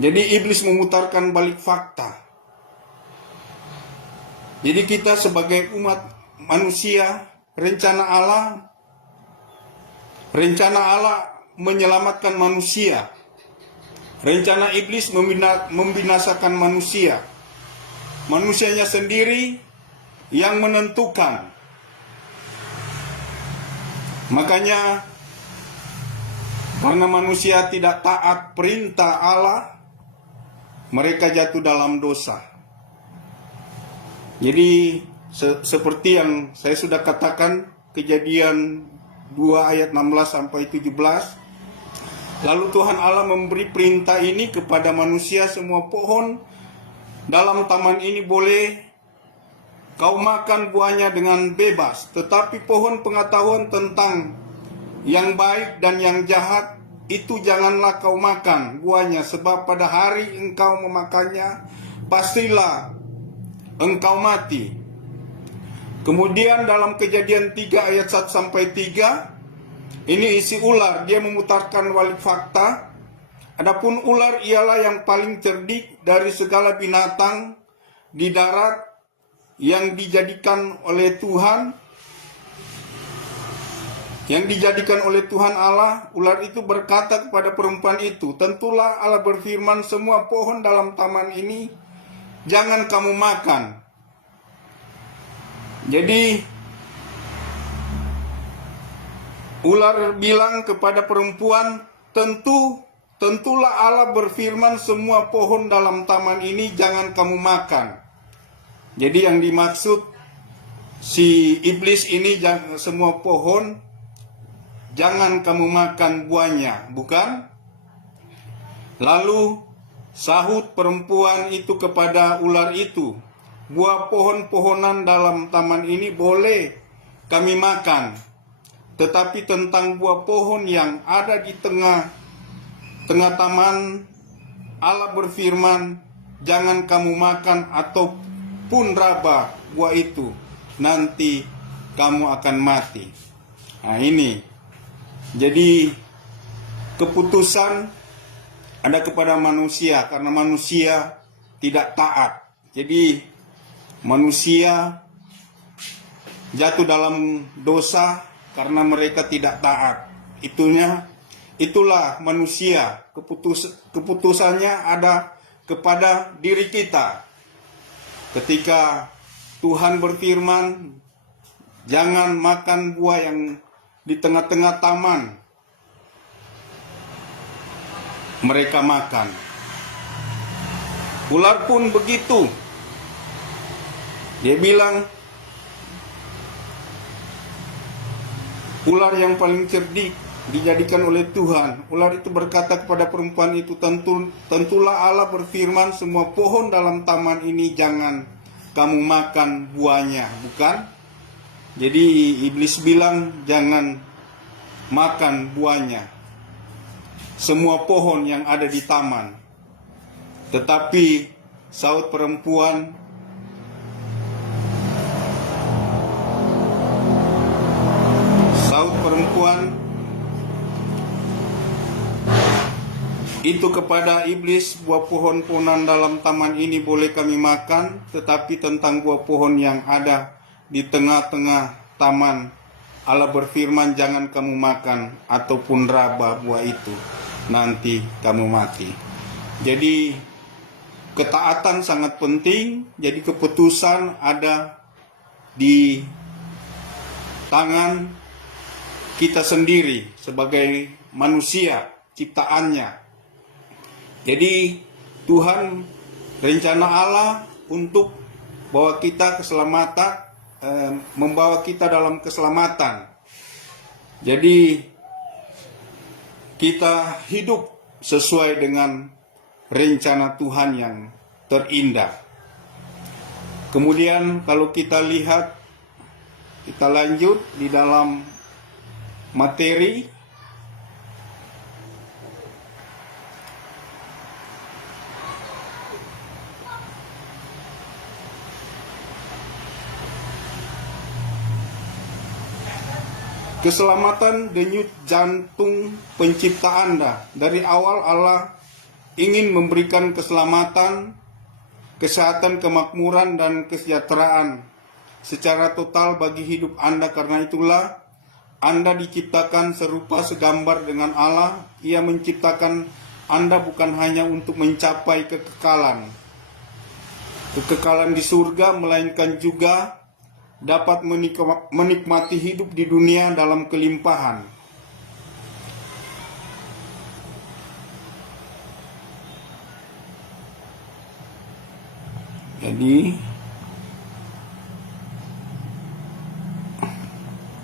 Jadi iblis memutarkan balik fakta. Jadi kita sebagai umat manusia, rencana Allah menyelamatkan manusia. Rencana iblis membinasakan manusia. Manusianya sendiri yang menentukan. Makanya karena manusia tidak taat perintah Allah, mereka jatuh dalam dosa. Jadi seperti yang saya sudah katakan, Kejadian 2 ayat 16 sampai 17. Lalu Tuhan Allah memberi perintah ini kepada manusia, semua pohon dalam taman ini boleh kau makan buahnya dengan bebas, tetapi pohon pengetahuan tentang yang baik dan yang jahat itu janganlah kau makan buahnya, sebab pada hari engkau memakannya pastilah engkau mati. Kemudian dalam Kejadian 3 ayat 1 sampai 3, ini isi ular, dia memutarkan balik fakta. Adapun ular ialah yang paling cerdik dari segala binatang di darat yang dijadikan oleh Tuhan. Yang dijadikan oleh Tuhan Allah. Ular itu berkata kepada perempuan itu, tentulah Allah berfirman, semua pohon dalam taman ini jangan kamu makan. Jadi ular bilang kepada perempuan, tentulah Allah berfirman, semua pohon dalam taman ini jangan kamu makan. Jadi yang dimaksud si iblis ini, semua pohon jangan kamu makan buahnya, bukan? Lalu sahut perempuan itu kepada ular itu, buah pohon-pohonan dalam taman ini boleh kami makan, tetapi tentang buah pohon yang ada di tengah taman, Allah berfirman, jangan kamu makan ataupun raba buah itu, nanti kamu akan mati. Nah ini, jadi keputusan ada kepada manusia karena manusia tidak taat. Jadi manusia jatuh dalam dosa karena mereka tidak taat. Itulah manusia. Keputusannya ada kepada diri kita. Ketika Tuhan berfirman, jangan makan buah yang di tengah-tengah taman, mereka makan. Ular pun begitu. Dia bilang, ular yang paling cerdik dijadikan oleh Tuhan. Ular itu berkata kepada perempuan itu, tentulah Allah berfirman, semua pohon dalam taman ini jangan kamu makan buahnya, bukan? Jadi iblis bilang jangan makan buahnya, semua pohon yang ada di taman. Tetapi sahut perempuan, itu kepada iblis, buah pohon-pohonan dalam taman ini boleh kami makan, tetapi tentang buah pohon yang ada di tengah-tengah taman, Allah berfirman, jangan kamu makan ataupun raba buah itu, nanti kamu mati. Jadi ketaatan sangat penting. Jadi keputusan ada di tangan kita sendiri sebagai manusia ciptaannya. Jadi Tuhan, rencana Allah untuk bawa kita keselamatan, membawa kita dalam keselamatan. Jadi kita hidup sesuai dengan rencana Tuhan yang terindah. Kemudian kalau kita lihat, kita lanjut di dalam materi. Keselamatan denyut jantung pencipta Anda. Dari awal Allah ingin memberikan keselamatan, kesehatan, kemakmuran, dan kesejahteraan secara total bagi hidup Anda. Karena itulah Anda diciptakan serupa segambar dengan Allah. Ia menciptakan Anda bukan hanya untuk mencapai kekekalan di surga, melainkan juga dapat menikmati hidup di dunia dalam kelimpahan. Jadi,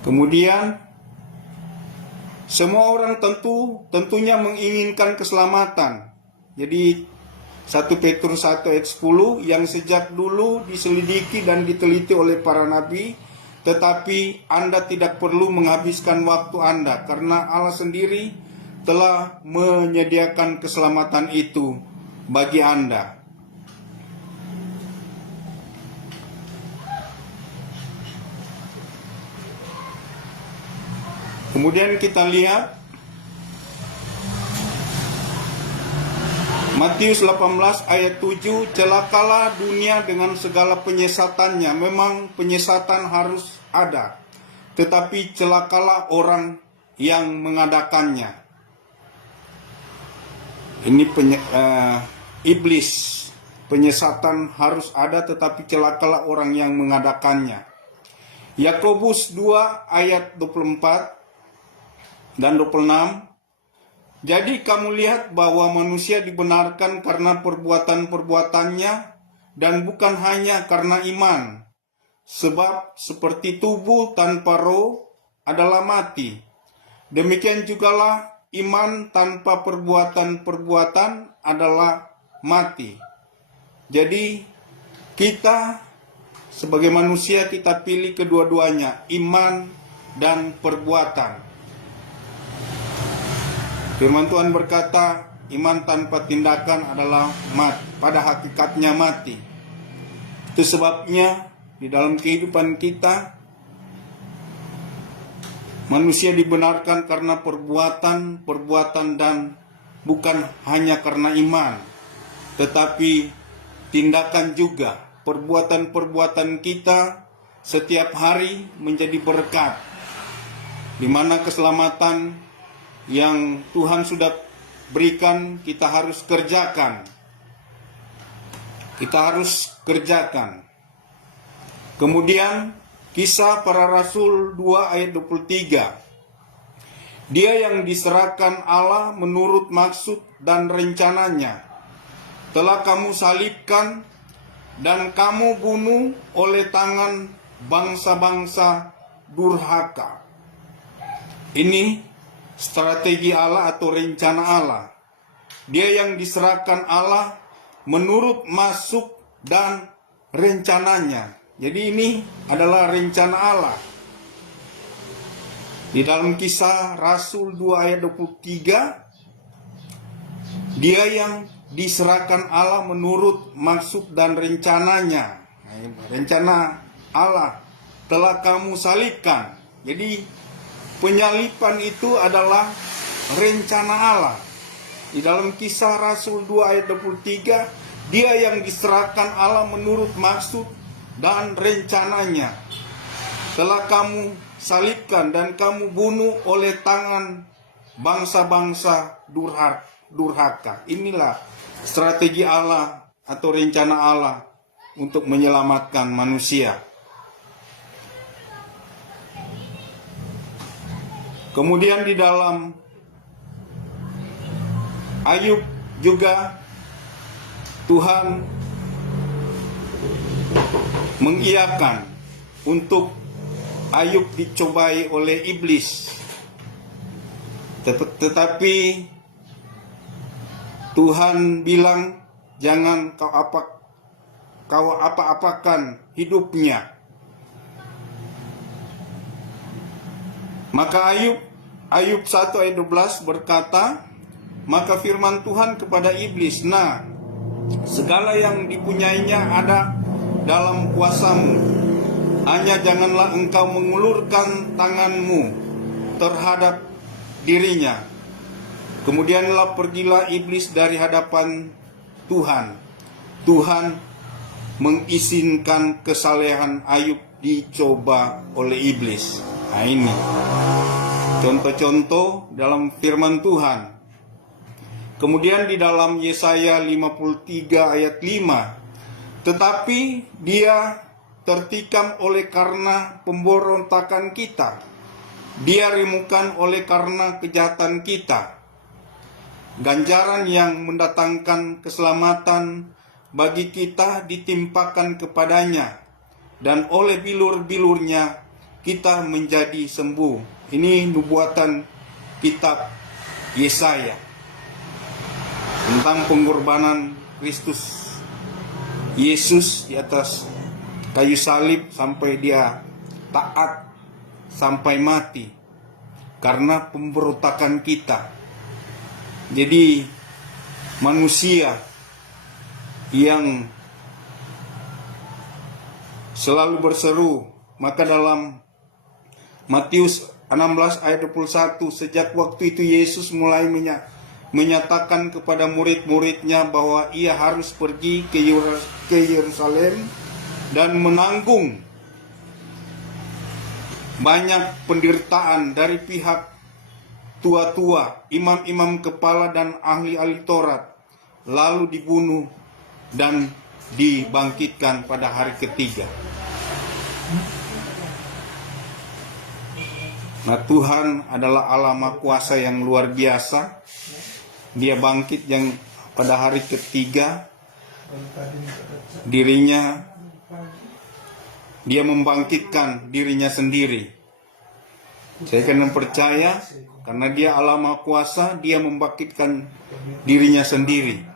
kemudian semua orang tentunya menginginkan keselamatan. Jadi 1 Petrus 1 ayat 10 yang sejak dulu diselidiki dan diteliti oleh para nabi, tetapi Anda tidak perlu menghabiskan waktu Anda karena Allah sendiri telah menyediakan keselamatan itu bagi Anda. Kemudian kita lihat Matius 18 ayat 7, celakalah dunia dengan segala penyesatannya. Memang penyesatan harus ada, tetapi celakalah orang yang mengadakannya. Ini iblis. Penyesatan harus ada, tetapi celakalah orang yang mengadakannya. Yakobus 2 ayat 24 dan 26. Jadi kamu lihat bahwa manusia dibenarkan karena perbuatan-perbuatannya dan bukan hanya karena iman. Sebab seperti tubuh tanpa roh adalah mati, demikian jugalah iman tanpa perbuatan-perbuatan adalah mati. Jadi kita sebagai manusia kita pilih kedua-duanya, iman dan perbuatan. Firman Tuhan berkata, iman tanpa tindakan adalah mati, pada hakikatnya mati. Itu sebabnya di dalam kehidupan kita, manusia dibenarkan karena perbuatan dan bukan hanya karena iman, tetapi tindakan juga. Perbuatan-perbuatan kita setiap hari menjadi berkat, di mana keselamatan yang Tuhan sudah berikan kita harus kerjakan. Kita harus kerjakan. Kemudian Kisah Para Rasul 2 ayat 23. Dia yang diserahkan Allah menurut maksud dan rencananya telah kamu salibkan dan kamu bunuh oleh tangan bangsa-bangsa durhaka. Ini strategi Allah atau rencana Allah. Dia yang diserahkan Allah menurut maksud dan rencananya. Jadi ini adalah rencana Allah. Di dalam Kisah Rasul 2 ayat 23, dia yang diserahkan Allah menurut maksud dan rencananya. Rencana Allah telah kamu salibkan. Jadi penyalipan itu adalah rencana Allah. Di dalam Kisah Rasul 2 ayat 23, dia yang diserahkan Allah menurut maksud dan rencananya telah kamu salibkan dan kamu bunuh oleh tangan bangsa-bangsa durhaka. Inilah strategi Allah atau rencana Allah untuk menyelamatkan manusia. Kemudian di dalam Ayub juga Tuhan mengiyakan untuk Ayub dicobai oleh iblis. Tetapi Tuhan bilang, jangan kau apa-apakan hidupnya. Maka Ayub 1 ayat 12 berkata, maka firman Tuhan kepada iblis, nah, segala yang dipunyainya ada dalam kuasamu, hanya janganlah engkau mengulurkan tanganmu terhadap dirinya. Kemudianlah pergilah iblis dari hadapan Tuhan. Tuhan mengizinkan kesalehan Ayub dicoba oleh iblis. Nah, ini contoh-contoh dalam firman Tuhan. Kemudian di dalam Yesaya 53 ayat 5, tetapi dia tertikam oleh karena pemberontakan kita, dia remukan oleh karena kejahatan kita. Ganjaran yang mendatangkan keselamatan bagi kita ditimpakan kepadanya, dan oleh bilur-bilurnya kita menjadi sembuh. Ini nubuatan kitab Yesaya tentang pengorbanan Kristus Yesus di atas kayu salib sampai dia taat sampai mati karena pemberontakan kita. Jadi manusia yang selalu berseru, maka dalam Matius 16 ayat 21, sejak waktu itu Yesus mulai menyatakan kepada murid-muridnya bahwa ia harus pergi ke Yerusalem dan menanggung banyak penderitaan dari pihak tua-tua, imam-imam kepala dan ahli-ahli Taurat, lalu dibunuh dan dibangkitkan pada hari ketiga. Nah, Tuhan adalah Allah Maha Kuasa yang luar biasa. Dia bangkit yang pada hari ketiga, dia membangkitkan dirinya sendiri. Saya akan percaya karena dia Allah Maha Kuasa, dia membangkitkan dirinya sendiri.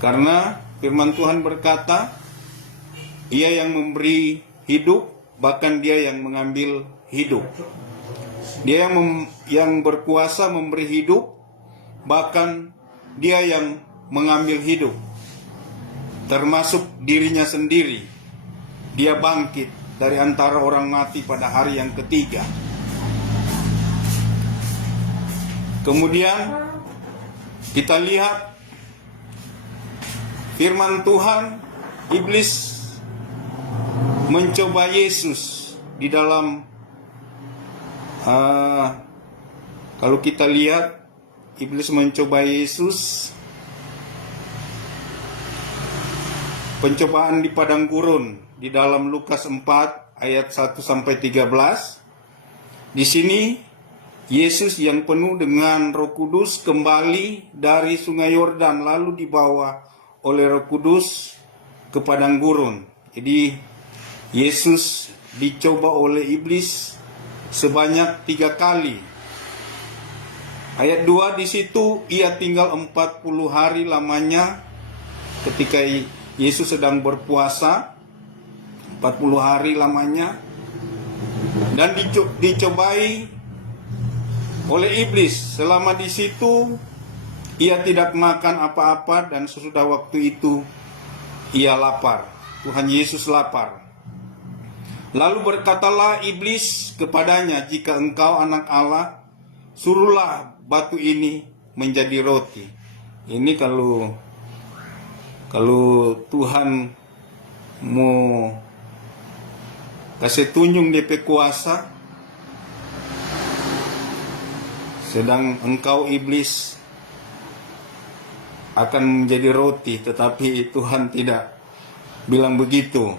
Karena firman Tuhan berkata, ia yang memberi hidup, bahkan dia yang mengambil hidup. Dia yang berkuasa memberi hidup, bahkan dia yang mengambil hidup. Termasuk dirinya sendiri. Dia bangkit dari antara orang mati pada hari yang ketiga. Kemudian kita lihat firman Tuhan, iblis mencoba Yesus di dalam kalau kita lihat iblis mencoba Yesus, pencobaan di padang gurun di dalam Lukas 4 ayat 1 sampai 13. Di sini Yesus yang penuh dengan Roh Kudus kembali dari Sungai Yordan lalu dibawa oleh Roh Kudus ke padang gurun. Jadi Yesus dicoba oleh iblis sebanyak 3 kali. Ayat 2 di situ ia tinggal 40 hari lamanya ketika Yesus sedang berpuasa, 40 hari lamanya, dan dicobai oleh iblis. Selama di situ ia tidak makan apa-apa dan sesudah waktu itu ia lapar. Tuhan Yesus lapar. Lalu berkatalah iblis kepadanya, jika engkau anak Allah, suruhlah batu ini menjadi roti. Ini kalau Tuhan mau kasih tunjuk DP kuasa, sedang engkau iblis akan menjadi roti, tetapi Tuhan tidak bilang begitu.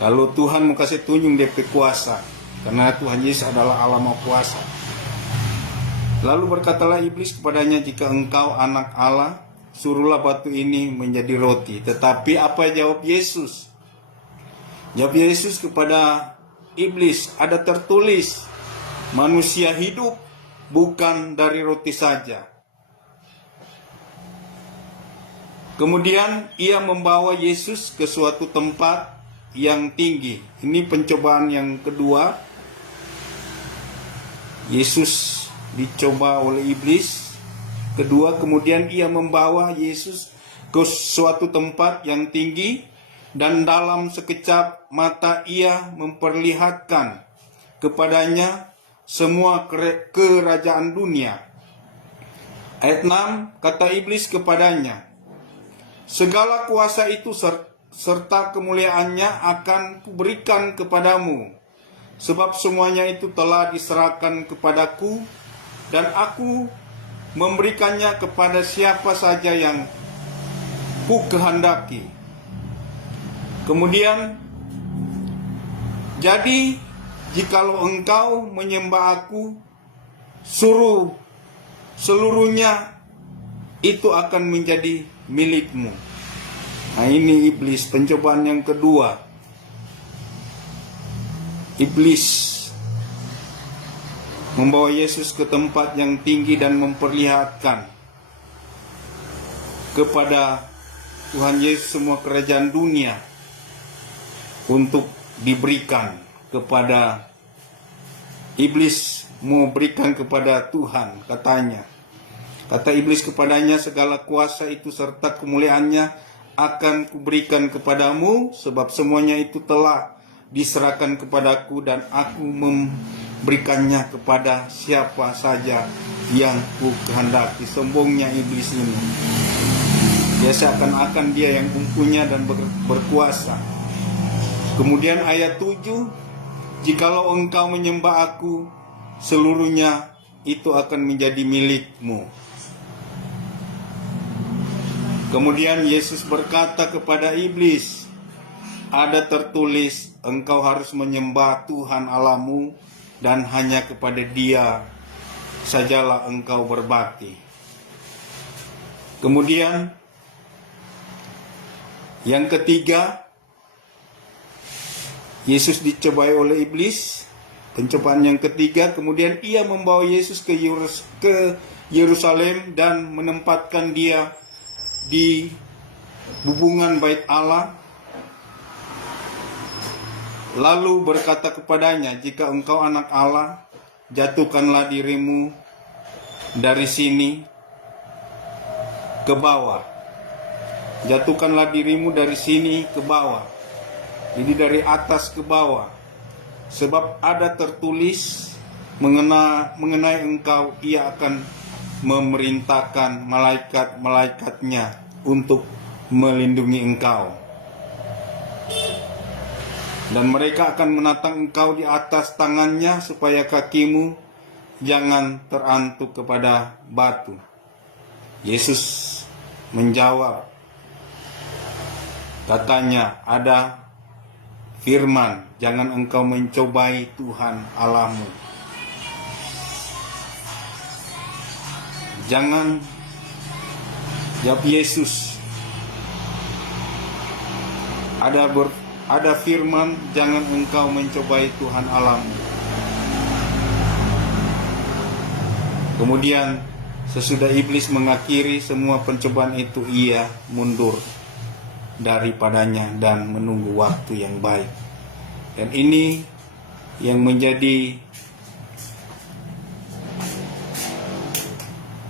Kalau Tuhan mau kasih tunjuk DP kuasa, karena Tuhan Yesus adalah Allah Maha Kuasa. Lalu berkatalah iblis kepadanya, jika engkau anak Allah, suruhlah batu ini menjadi roti. Tetapi apa jawab Yesus? Jawab Yesus kepada iblis, ada tertulis, manusia hidup bukan dari roti saja. Kemudian ia membawa Yesus ke suatu tempat yang tinggi. Ini pencobaan yang kedua. Yesus dicoba oleh iblis. Kedua, kemudian ia membawa Yesus ke suatu tempat yang tinggi, dan dalam sekejap mata ia memperlihatkan kepadanya semua kerajaan dunia Ayat 6, kata iblis kepadanya, segala kuasa itu serta kemuliaannya akan kuberikan kepadamu, sebab semuanya itu telah diserahkan kepadaku, dan aku memberikannya kepada siapa saja yang ku kehendaki. Kemudian, jadi jikalau engkau menyembah aku, suruh seluruhnya itu akan menjadi milikmu. Nah, ini iblis, pencobaan yang kedua. Iblis membawa Yesus ke tempat yang tinggi dan memperlihatkan kepada Tuhan Yesus semua kerajaan dunia untuk diberikan kepada iblis. Mau berikan kepada Tuhan, katanya. Kata iblis kepadanya, segala kuasa itu serta kemuliaannya akan kuberikan kepadamu, sebab semuanya itu telah diserahkan kepadaku, dan aku memberikannya kepada siapa saja yang ku kehendaki. Sombongnya iblis ini. Dia seakan-akan dia yang mempunyai dan berkuasa. Kemudian ayat 7, jikalau engkau menyembah aku, seluruhnya itu akan menjadi milikmu. Kemudian Yesus berkata kepada iblis, ada tertulis, engkau harus menyembah Tuhan Allahmu, dan hanya kepada Dia sajalah engkau berbakti. Kemudian yang ketiga, Yesus dicobai oleh iblis. Pencobaan yang ketiga, kemudian ia membawa Yesus ke Yerusalem dan menempatkan dia di hubungan bait Allah. Lalu berkata kepadanya, jika engkau anak Allah, jatuhkanlah dirimu dari sini ke bawah. Jatuhkanlah dirimu dari sini ke bawah. Jadi dari atas ke bawah. Sebab ada tertulis mengenai engkau, ia akan memerintahkan malaikat-malaikatnya untuk melindungi engkau. Dan mereka akan menatang engkau di atas tangannya, supaya kakimu jangan terantuk kepada batu. Yesus menjawab, katanya, ada firman, jangan engkau mencobai Tuhan Allahmu. Jangan, jawab Yesus, ada firman, jangan engkau mencobai Tuhan Allahmu. Kemudian sesudah iblis mengakhiri semua pencobaan itu, ia mundur daripadanya dan menunggu waktu yang baik. Dan ini yang menjadi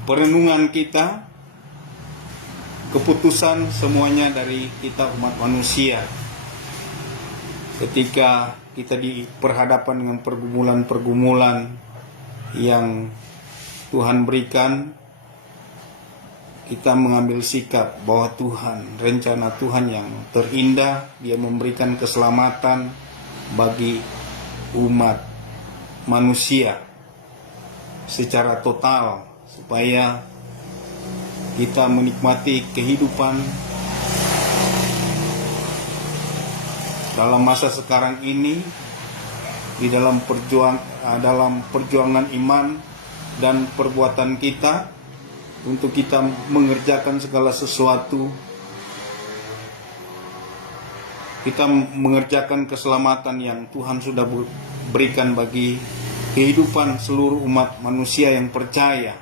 perenungan kita, keputusan semuanya dari kita umat manusia. Ketika kita diperhadapkan dengan pergumulan-pergumulan yang Tuhan berikan, kita mengambil sikap bahwa Tuhan, rencana Tuhan yang terindah, Dia memberikan keselamatan bagi umat manusia secara total, supaya kita menikmati kehidupan dalam masa sekarang ini, di dalam perjuangan iman dan perbuatan kita, untuk kita mengerjakan segala sesuatu. Kita mengerjakan keselamatan yang Tuhan sudah berikan bagi kehidupan seluruh umat manusia yang percaya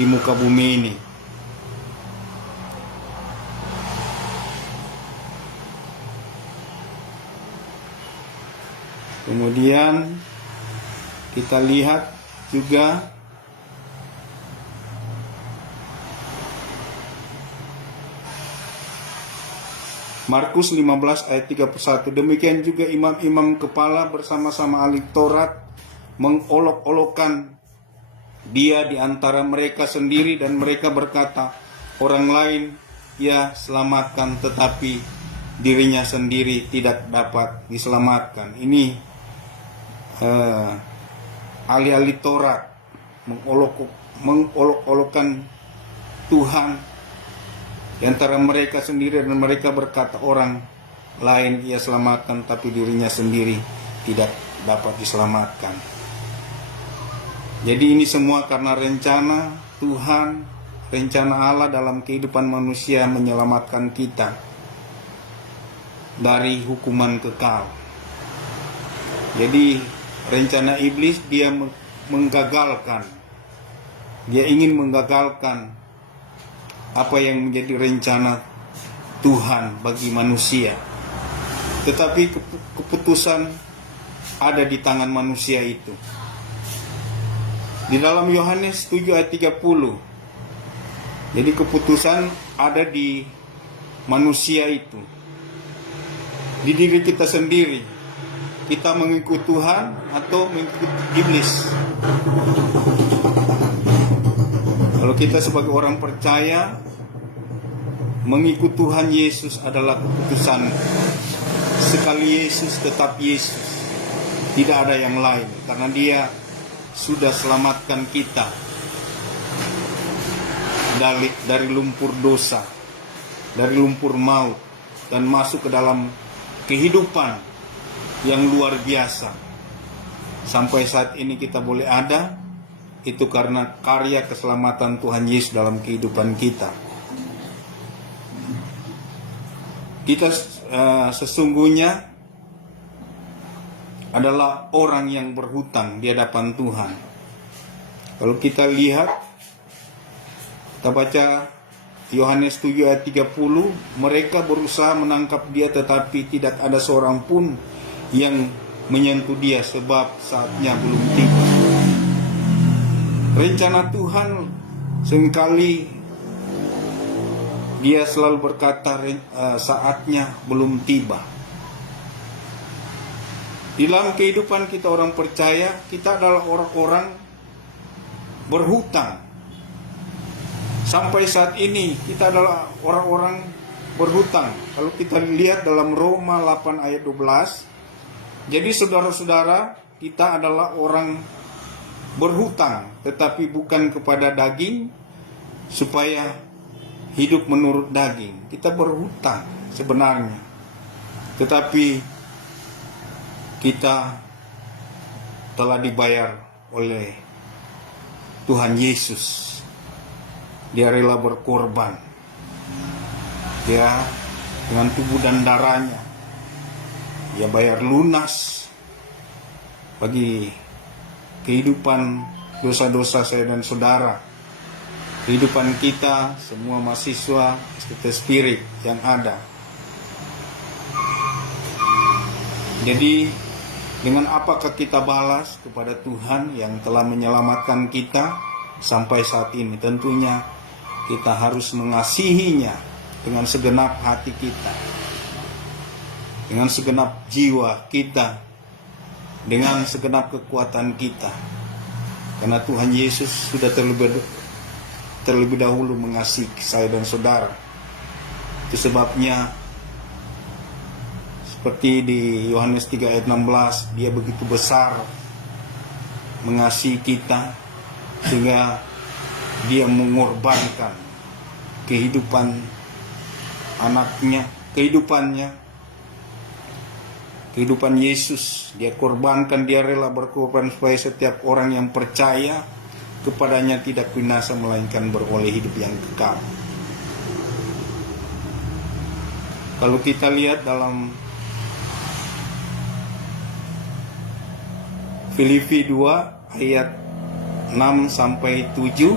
di muka bumi ini. Kemudian kita lihat juga Markus 15 ayat 31. Demikian juga imam-imam kepala bersama-sama ahli Taurat mengolok-olokkan dia di antara mereka sendiri dan mereka berkata, orang lain ia selamatkan tetapi dirinya sendiri tidak dapat diselamatkan. Ini ahli-ahli Taurat mengolok-olokkan Tuhan di antara mereka sendiri dan mereka berkata, orang lain ia selamatkan tapi dirinya sendiri tidak dapat diselamatkan. Jadi ini semua karena rencana Tuhan, rencana Allah dalam kehidupan manusia menyelamatkan kita dari hukuman kekal. Jadi rencana iblis dia menggagalkan. Dia ingin menggagalkan apa yang menjadi rencana Tuhan bagi manusia. Tetapi keputusan ada di tangan manusia itu. Di dalam Yohanes 7 ayat 30. Jadi keputusan ada di manusia itu. Di diri kita sendiri. Kita mengikut Tuhan atau mengikut iblis. Kalau kita sebagai orang percaya, mengikut Tuhan Yesus adalah keputusan. Sekali Yesus tetap Yesus. Tidak ada yang lain. Karena dia sudah selamatkan kita dari lumpur dosa, dari lumpur maut, dan masuk ke dalam kehidupan yang luar biasa. Sampai saat ini kita boleh ada, itu karena karya keselamatan Tuhan Yesus dalam kehidupan kita. Kita sesungguhnya adalah orang yang berhutang di hadapan Tuhan. Kalau kita lihat, kita baca Yohanes 7 ayat 30, mereka berusaha menangkap dia tetapi tidak ada seorang pun yang menyentuh dia sebab saatnya belum tiba. Rencana Tuhan seringkali dia selalu berkata saatnya belum tiba. Di dalam kehidupan kita orang percaya, kita adalah orang-orang berhutang. Sampai saat ini kita adalah orang-orang berhutang. Kalau kita lihat dalam Roma 8 ayat 12, jadi saudara-saudara, kita adalah orang berhutang, tetapi bukan kepada daging, supaya hidup menurut daging. Kita berhutang sebenarnya, tetapi kita telah dibayar oleh Tuhan Yesus. Dia rela berkorban. Dia dengan tubuh dan darahnya, dia bayar lunas bagi kehidupan dosa-dosa saya dan saudara. Kehidupan kita, semua mahasiswa Spirit yang ada. Jadi dengan apakah kita balas kepada Tuhan yang telah menyelamatkan kita sampai saat ini? Tentunya kita harus mengasihinya dengan segenap hati kita, dengan segenap jiwa kita, dengan segenap kekuatan kita. Karena Tuhan Yesus sudah terlebih dahulu mengasihi saya dan saudara. Itu sebabnya seperti di Yohanes 3 ayat 16, dia begitu besar mengasihi kita sehingga dia mengorbankan kehidupan anaknya, kehidupan Yesus. Dia korbankan, dia rela berkorban supaya setiap orang yang percaya kepadanya tidak binasa melainkan beroleh hidup yang kekal. Kalau kita lihat dalam Filipi 2 ayat 6 sampai 7,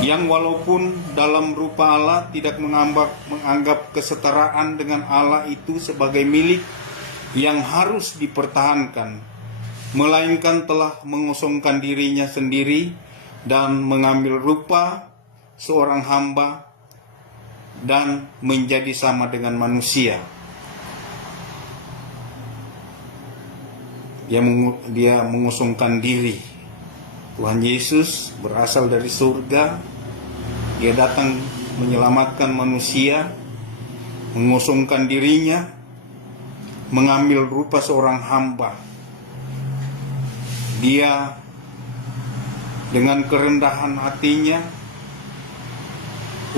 yang walaupun dalam rupa Allah tidak menganggap kesetaraan dengan Allah itu sebagai milik yang harus dipertahankan, melainkan telah mengosongkan dirinya sendiri dan mengambil rupa seorang hamba dan menjadi sama dengan manusia. Dia mengosongkan diri Tuhan Yesus berasal dari surga. Dia datang menyelamatkan manusia, mengosongkan dirinya, mengambil rupa seorang hamba. Dia dengan kerendahan hatinya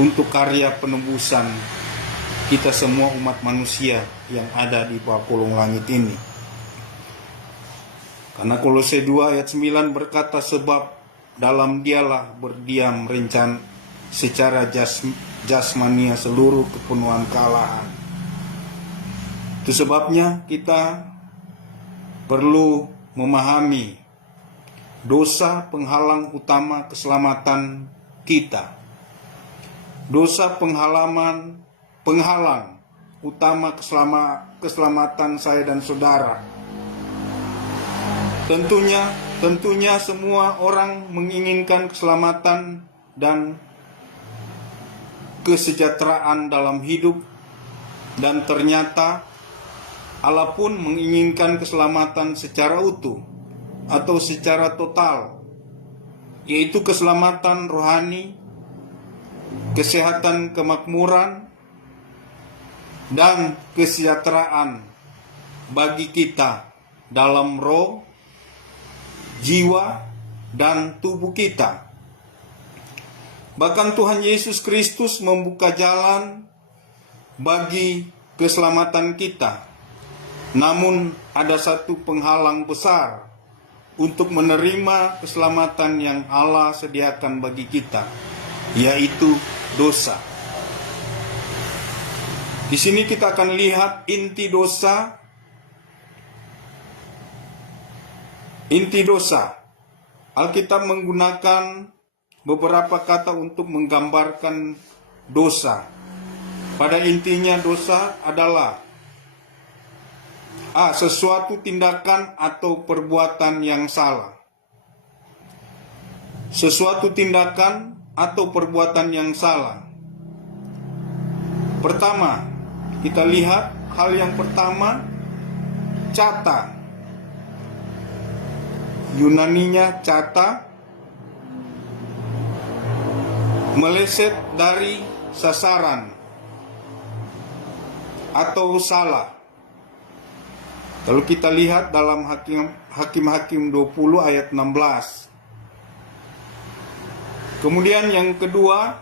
untuk karya penebusan kita semua umat manusia yang ada di bawah kolong langit ini. Karena Kolose 2 ayat 9 berkata, sebab dalam dialah berdiam rencana secara jasmania seluruh kepenuhan kealahan. Itu sebabnya kita perlu memahami dosa penghalang utama keselamatan kita. Dosa penghalang utama keselamatan saya dan saudara. Tentunya semua orang menginginkan keselamatan dan kesejahteraan dalam hidup, dan ternyata Allah pun menginginkan keselamatan secara utuh atau secara total, yaitu keselamatan rohani, kesehatan kemakmuran, dan kesejahteraan bagi kita dalam roh, jiwa, dan tubuh kita. Bahkan Tuhan Yesus Kristus membuka jalan bagi keselamatan kita. Namun ada satu penghalang besar untuk menerima keselamatan yang Allah sediakan bagi kita, yaitu dosa. Di sini kita akan lihat inti dosa. Alkitab menggunakan beberapa kata untuk menggambarkan dosa. Pada intinya dosa adalah sesuatu tindakan atau perbuatan yang salah. Sesuatu tindakan atau perbuatan yang salah. Pertama, kita lihat hal yang pertama, cata. Yunaninya cata, meleset dari sasaran atau salah. Kalau kita lihat dalam Hakim-Hakim 20 ayat 16. Kemudian yang kedua,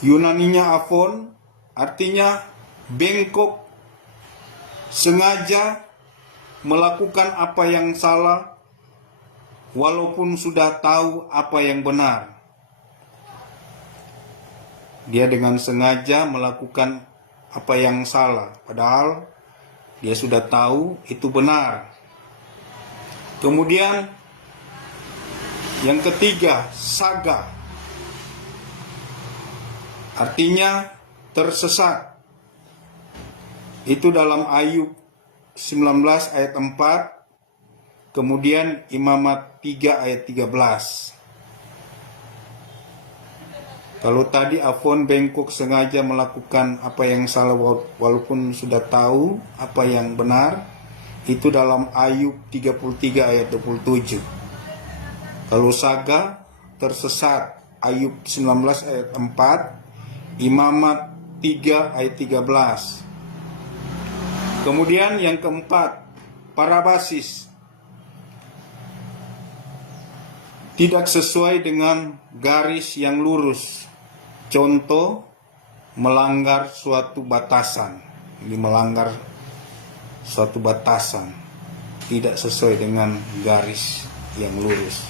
Yunaninya afon, artinya bengkok, sengaja melakukan apa yang salah walaupun sudah tahu apa yang benar. Dia dengan sengaja melakukan apa yang salah, padahal dia sudah tahu itu benar. Kemudian yang ketiga, saga, artinya tersesat. Itu dalam Ayub 19 ayat 4, kemudian Imamat 3 ayat 13. Kalau tadi afon bengkok sengaja melakukan apa yang salah walaupun sudah tahu apa yang benar, itu dalam Ayub 33 ayat 27. Kalau saga tersesat, Ayub 19 ayat 4, Imamat 3 ayat 13. Kemudian yang keempat, parabasis, tidak sesuai dengan garis yang lurus. Contoh, melanggar suatu batasan. Ini melanggar suatu batasan, tidak sesuai dengan garis yang lurus.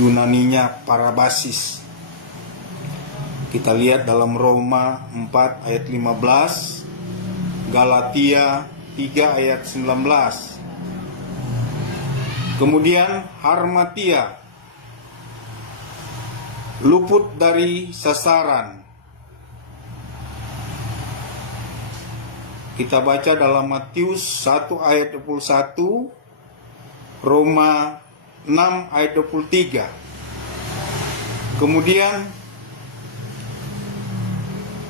Yunaninya parabasis. Kita lihat dalam Roma 4 ayat 15, Galatia 3 ayat 19. Kemudian harmatia, luput dari sasaran. Kita baca dalam Matius 1 ayat 21, Roma 6 ayat 23. Kemudian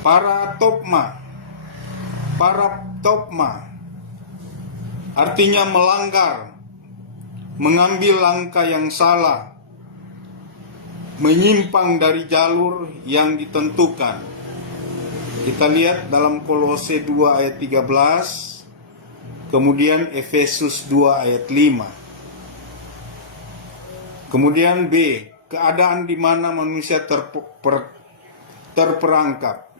paraptopma, artinya melanggar, mengambil langkah yang salah, menyimpang dari jalur yang ditentukan. Kita lihat dalam Kolose 2 ayat 13, kemudian Efesus 2 ayat 5. Kemudian B, keadaan di mana manusia terperangkap.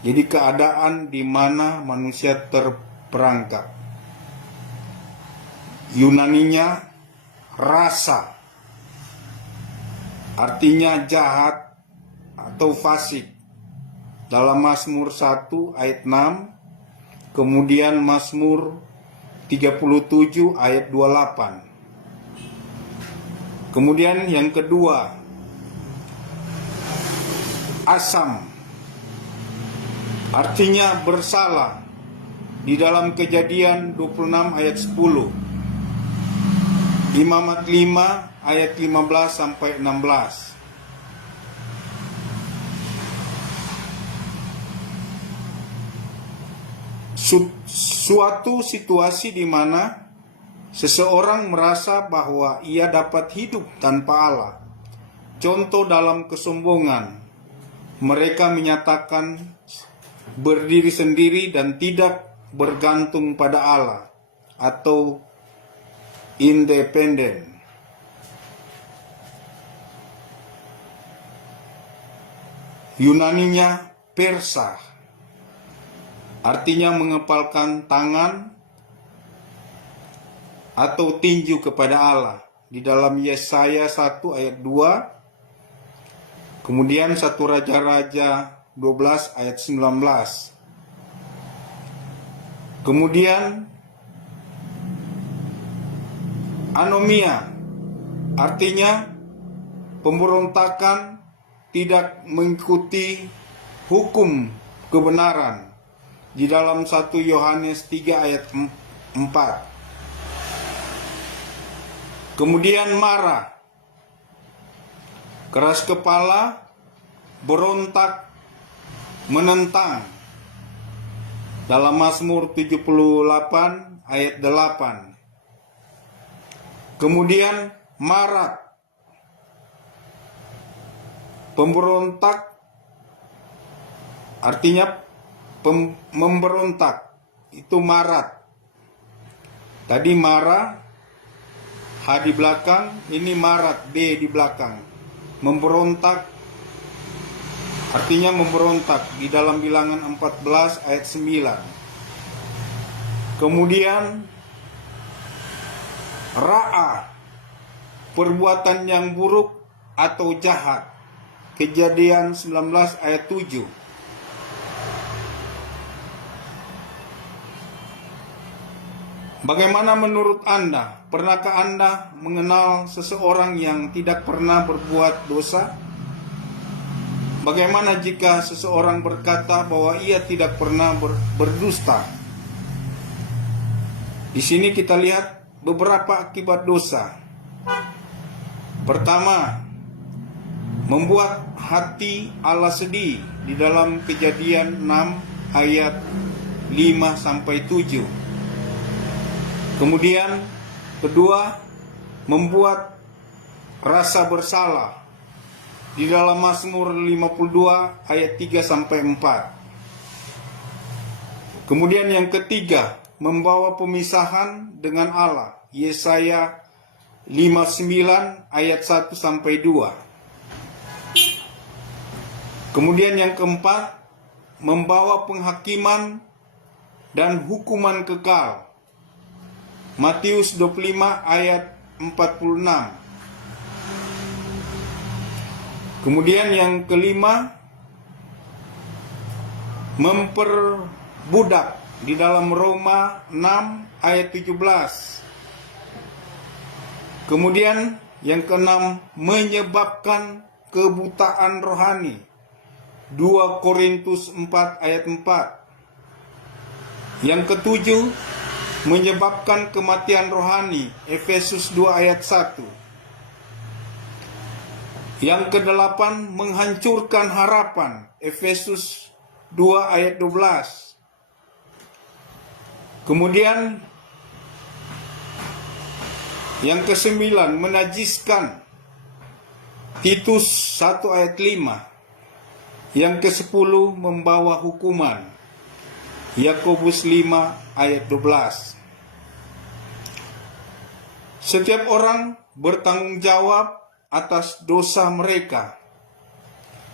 Jadi keadaan di mana manusia terperangkap. Yunaninya rasa, artinya jahat atau fasik. Dalam Mazmur 1 ayat 6, kemudian Mazmur 37 ayat 28. Kemudian yang kedua, asam, artinya bersalah. Di dalam Kejadian 26 ayat 10. Imamat 5 ayat 15 sampai 16. Suatu situasi di mana seseorang merasa bahwa ia dapat hidup tanpa Allah. Contoh dalam kesombongan, mereka menyatakan berdiri sendiri dan tidak bergantung pada Allah atau independen. Yunaninya persa, artinya mengepalkan tangan atau tinju kepada Allah. Di dalam Yesaya 1 ayat 2, kemudian 1 Raja-Raja 12 ayat 19. Kemudian anomia, artinya pemberontakan, tidak mengikuti hukum kebenaran. Di dalam 1 Yohanes 3 ayat 4. Kemudian marah, keras kepala, berontak, menentang. Dalam Mazmur 78 ayat 8. Kemudian marat, pemberontak, artinya memberontak, itu marat. Tadi marah, H di belakang, ini marat, D di belakang. Memberontak, artinya memberontak, di dalam Bilangan 14 ayat 9. Kemudian ra'a, perbuatan yang buruk atau jahat. Kejadian 19 ayat 7. Bagaimana menurut Anda? Pernahkah Anda mengenal seseorang yang tidak pernah berbuat dosa? Bagaimana jika seseorang berkata bahwa ia tidak pernah berdusta? Di sini kita lihat beberapa akibat dosa. Pertama, membuat hati Allah sedih. Di dalam Kejadian 6 ayat 5 sampai 7. Kemudian kedua, membuat rasa bersalah. Di dalam Mazmur 52 ayat 3 sampai 4. Kemudian yang ketiga, membawa pemisahan dengan Allah. Yesaya 59 ayat 1 sampai 2. Kemudian yang keempat, membawa penghakiman dan hukuman kekal. Matius 25 ayat 46. Kemudian yang kelima, memperbudak. Di dalam Roma 6 ayat 17. Kemudian yang keenam, menyebabkan kebutaan rohani. 2 Korintus 4 ayat 4. Yang ketujuh, menyebabkan kematian rohani. Efesus 2 ayat 1. Yang kedelapan, menghancurkan harapan. Efesus 2 ayat 12. Kemudian Yang ke-9, menajiskan. Titus 1 ayat 5. Yang ke-10, membawa hukuman. Yakobus 5 ayat 12. Setiap orang bertanggung jawab atas dosa mereka.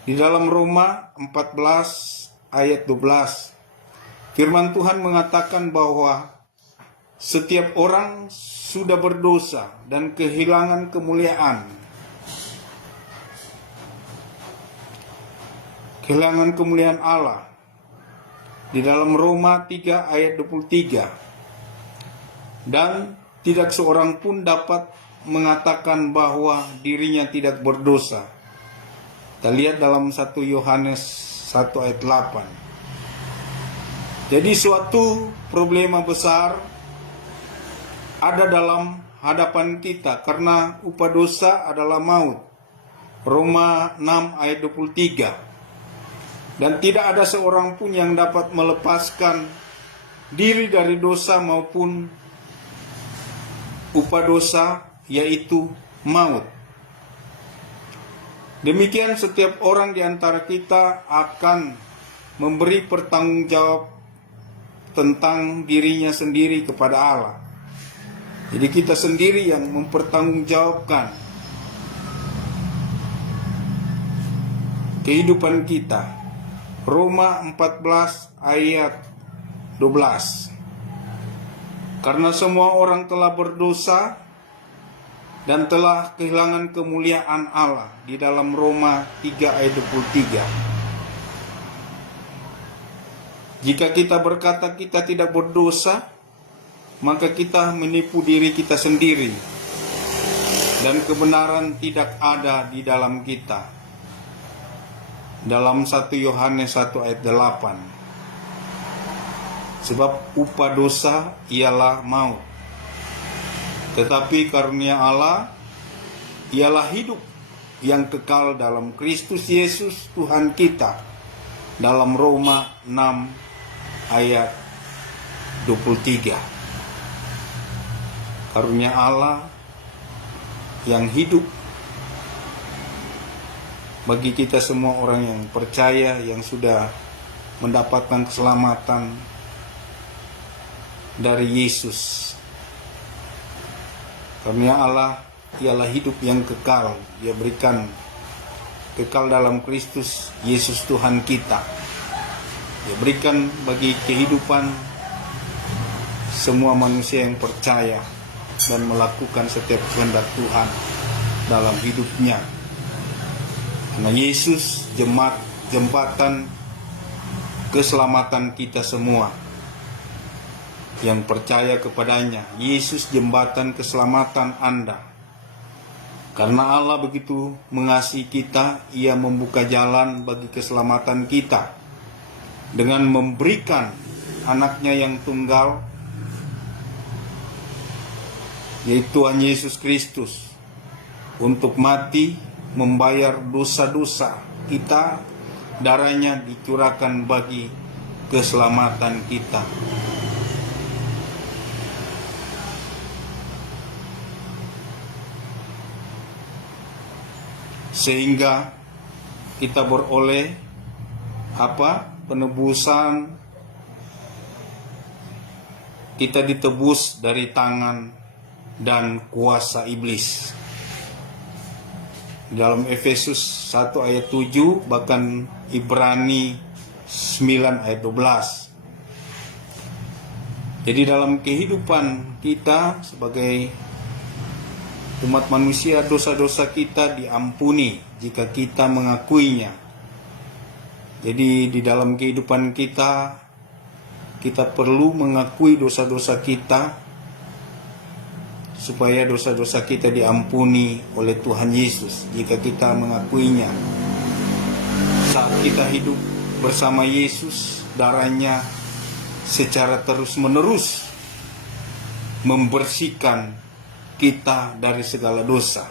Di dalam Roma 14 ayat 12, firman Tuhan mengatakan bahwa setiap orang sudah berdosa dan kehilangan kemuliaan Allah. Di dalam Roma 3 ayat 23. Dan tidak seorang pun dapat mengatakan bahwa dirinya tidak berdosa. Kita lihat dalam 1 Yohanes 1 ayat 8. Jadi suatu problema besar ada dalam hadapan kita karena upah dosa adalah maut. Roma 6 ayat 23. Dan tidak ada seorang pun yang dapat melepaskan diri dari dosa maupun upah dosa, yaitu maut. Demikian setiap orang di antara kita akan memberi pertanggungjawab tentang dirinya sendiri kepada Allah. Jadi kita sendiri yang mempertanggungjawabkan kehidupan kita. Roma 14 ayat 12. Karena semua orang telah berdosa dan telah kehilangan kemuliaan Allah, di dalam Roma 3 ayat 23. Jika kita berkata kita tidak berdosa, maka kita menipu diri kita sendiri dan kebenaran tidak ada di dalam kita. Dalam 1 Yohanes 1 ayat 8. Sebab upah dosa ialah maut. Tetapi karunia Allah ialah hidup yang kekal dalam Kristus Yesus Tuhan kita. Dalam Roma 6 ayat 23. Karunia Allah yang hidup bagi kita semua orang yang percaya, yang sudah mendapatkan keselamatan dari Yesus. Karunia Allah ialah hidup yang kekal. Dia berikan kekal dalam Kristus Yesus Tuhan kita. Dia berikan bagi kehidupan semua manusia yang percaya dan melakukan setiap kehendak Tuhan dalam hidupnya. Karena Yesus jembatan keselamatan kita semua yang percaya kepadanya. Yesus jembatan keselamatan Anda. Karena Allah begitu mengasihi kita, Ia membuka jalan bagi keselamatan kita dengan memberikan anaknya yang tunggal, yaitu Tuhan Yesus Kristus, untuk mati membayar dosa-dosa kita. Darahnya dicurahkan bagi keselamatan kita. Sehingga kita beroleh penebusan. Kita ditebus dari tangan dan kuasa iblis. Dalam Efesus 1 ayat 7, bahkan Ibrani 9 ayat 12. Jadi dalam kehidupan kita sebagai umat manusia, dosa-dosa kita diampuni jika kita mengakuinya. Jadi di dalam kehidupan kita perlu mengakui dosa-dosa kita, supaya dosa-dosa kita diampuni oleh Tuhan Yesus jika kita mengakuinya. Saat kita hidup bersama Yesus, darahnya secara terus-menerus membersihkan kita dari segala dosa.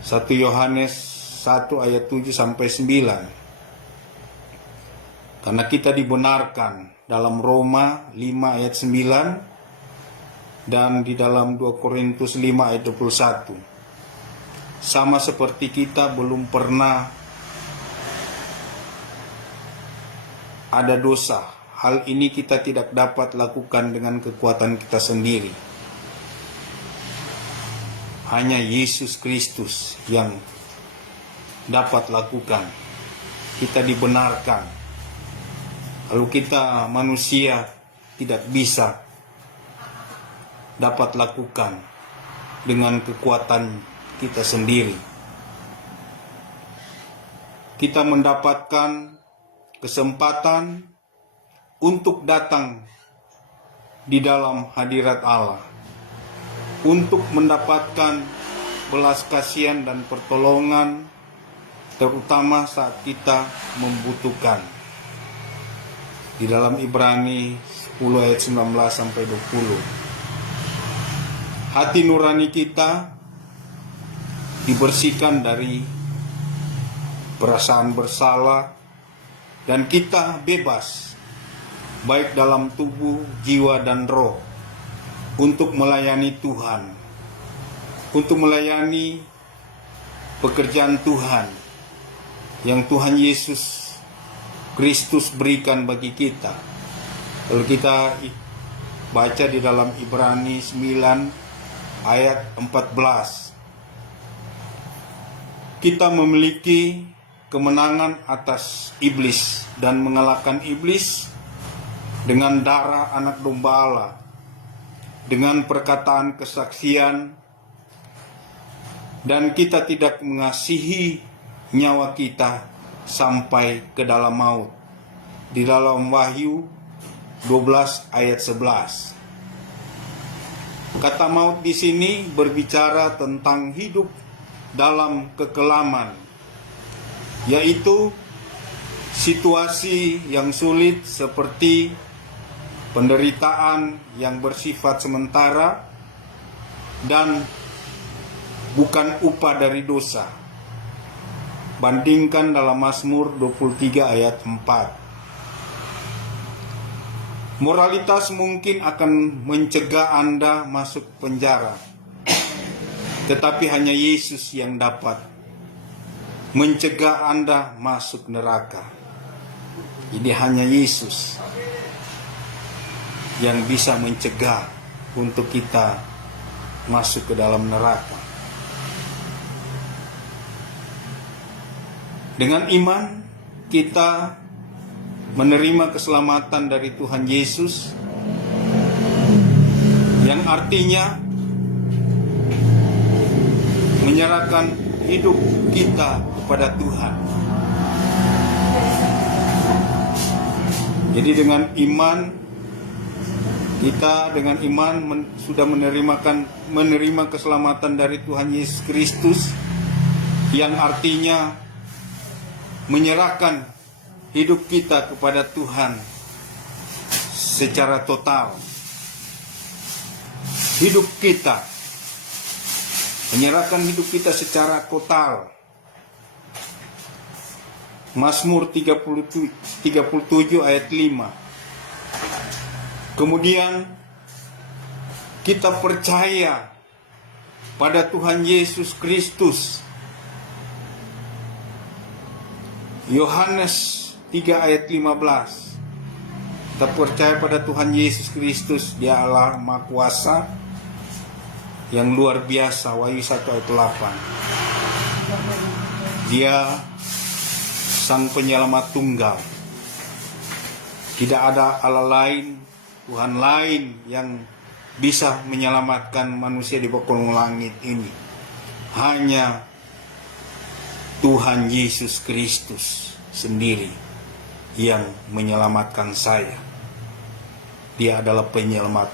1 Yohanes 1 ayat 7 sampai 9. Karena kita dibenarkan dalam Roma 5 ayat 9, Dan di dalam 2 Korintus 5 ayat 21, sama seperti kita belum pernah ada dosa, hal ini kita tidak dapat lakukan dengan kekuatan kita sendiri. Hanya Yesus Kristus yang dapat lakukan. Kita dibenarkan. Lalu kita manusia tidak bisa dapat lakukan dengan kekuatan kita sendiri. Kita mendapatkan kesempatan untuk datang di dalam hadirat Allah, untuk mendapatkan belas kasihan dan pertolongan, terutama saat kita membutuhkan. Di dalam Ibrani 10 ayat 19 sampai 20. Hati nurani kita dibersihkan dari perasaan bersalah, dan kita bebas baik dalam tubuh, jiwa, dan roh untuk melayani Tuhan, untuk melayani pekerjaan Tuhan yang Tuhan Yesus Kristus berikan bagi kita. Lalu kita baca di dalam Ibrani 9 ayat 14. Kita memiliki kemenangan atas iblis dan mengalahkan iblis dengan darah anak domba Allah, dengan perkataan kesaksian, dan kita tidak mengasihi nyawa kita sampai ke dalam maut. Di dalam Wahyu 12 ayat 11. Kata maut di sini berbicara tentang hidup dalam kekelaman, yaitu situasi yang sulit seperti penderitaan yang bersifat sementara dan bukan upah dari dosa. Bandingkan dalam Mazmur 23 ayat 4. Moralitas mungkin akan mencegah Anda masuk penjara, tetapi hanya Yesus yang dapat mencegah Anda masuk neraka. Jadi hanya Yesus yang bisa mencegah untuk kita masuk ke dalam neraka. Dengan iman kita menerima keselamatan dari Tuhan Yesus, yang artinya menyerahkan hidup kita kepada Tuhan. Jadi dengan iman kita sudah menerima keselamatan dari Tuhan Yesus Kristus, yang artinya menyerahkan hidup kita kepada Tuhan secara total. Menyerahkan hidup kita secara total. Mazmur 37 ayat 5. Kemudian kita percaya pada Tuhan Yesus Kristus. Yohanes 3 ayat 15. Kita percaya pada Tuhan Yesus Kristus, Dia Allah Maha Kuasa yang luar biasa. Wahyu 1 ayat 8. Dia Sang Penyelamat Tunggal. Tidak ada Allah lain, Tuhan lain yang bisa menyelamatkan manusia di bawah kolong langit ini. Hanya Tuhan Yesus Kristus sendiri yang menyelamatkan saya. Dia adalah penyelamat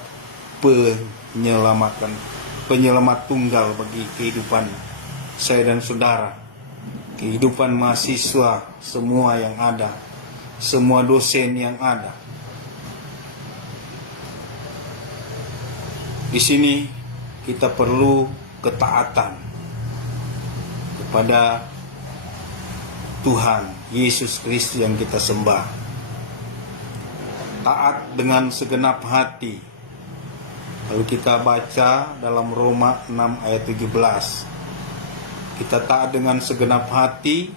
tunggal bagi kehidupan saya dan saudara, kehidupan mahasiswa semua yang ada, semua dosen yang ada. Di sini kita perlu ketaatan kepada Tuhan Yesus Kristus yang kita sembah. Taat dengan segenap hati, Lalu kita baca dalam Roma 6 ayat 17. Kita taat dengan segenap hati,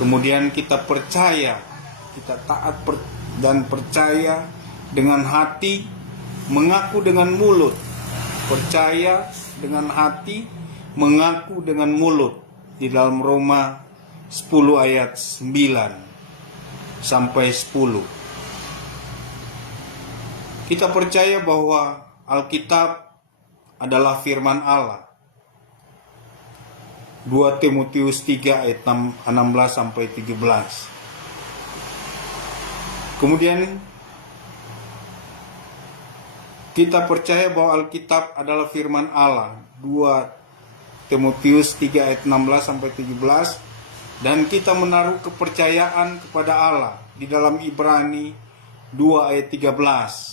kemudian kita percaya, kita taat dan percaya dengan hati, mengaku dengan mulut, percaya dengan hati, mengaku dengan mulut, di dalam Roma 10 ayat 9 sampai 10. Kita percaya bahwa Alkitab adalah firman Allah. 2 Timotius 3 ayat 16 sampai 17. Kemudian kita percaya bahwa Alkitab adalah firman Allah. 2 Timotius 3 ayat 16 sampai 17. Dan kita menaruh kepercayaan kepada Allah di dalam Ibrani 2 ayat 13.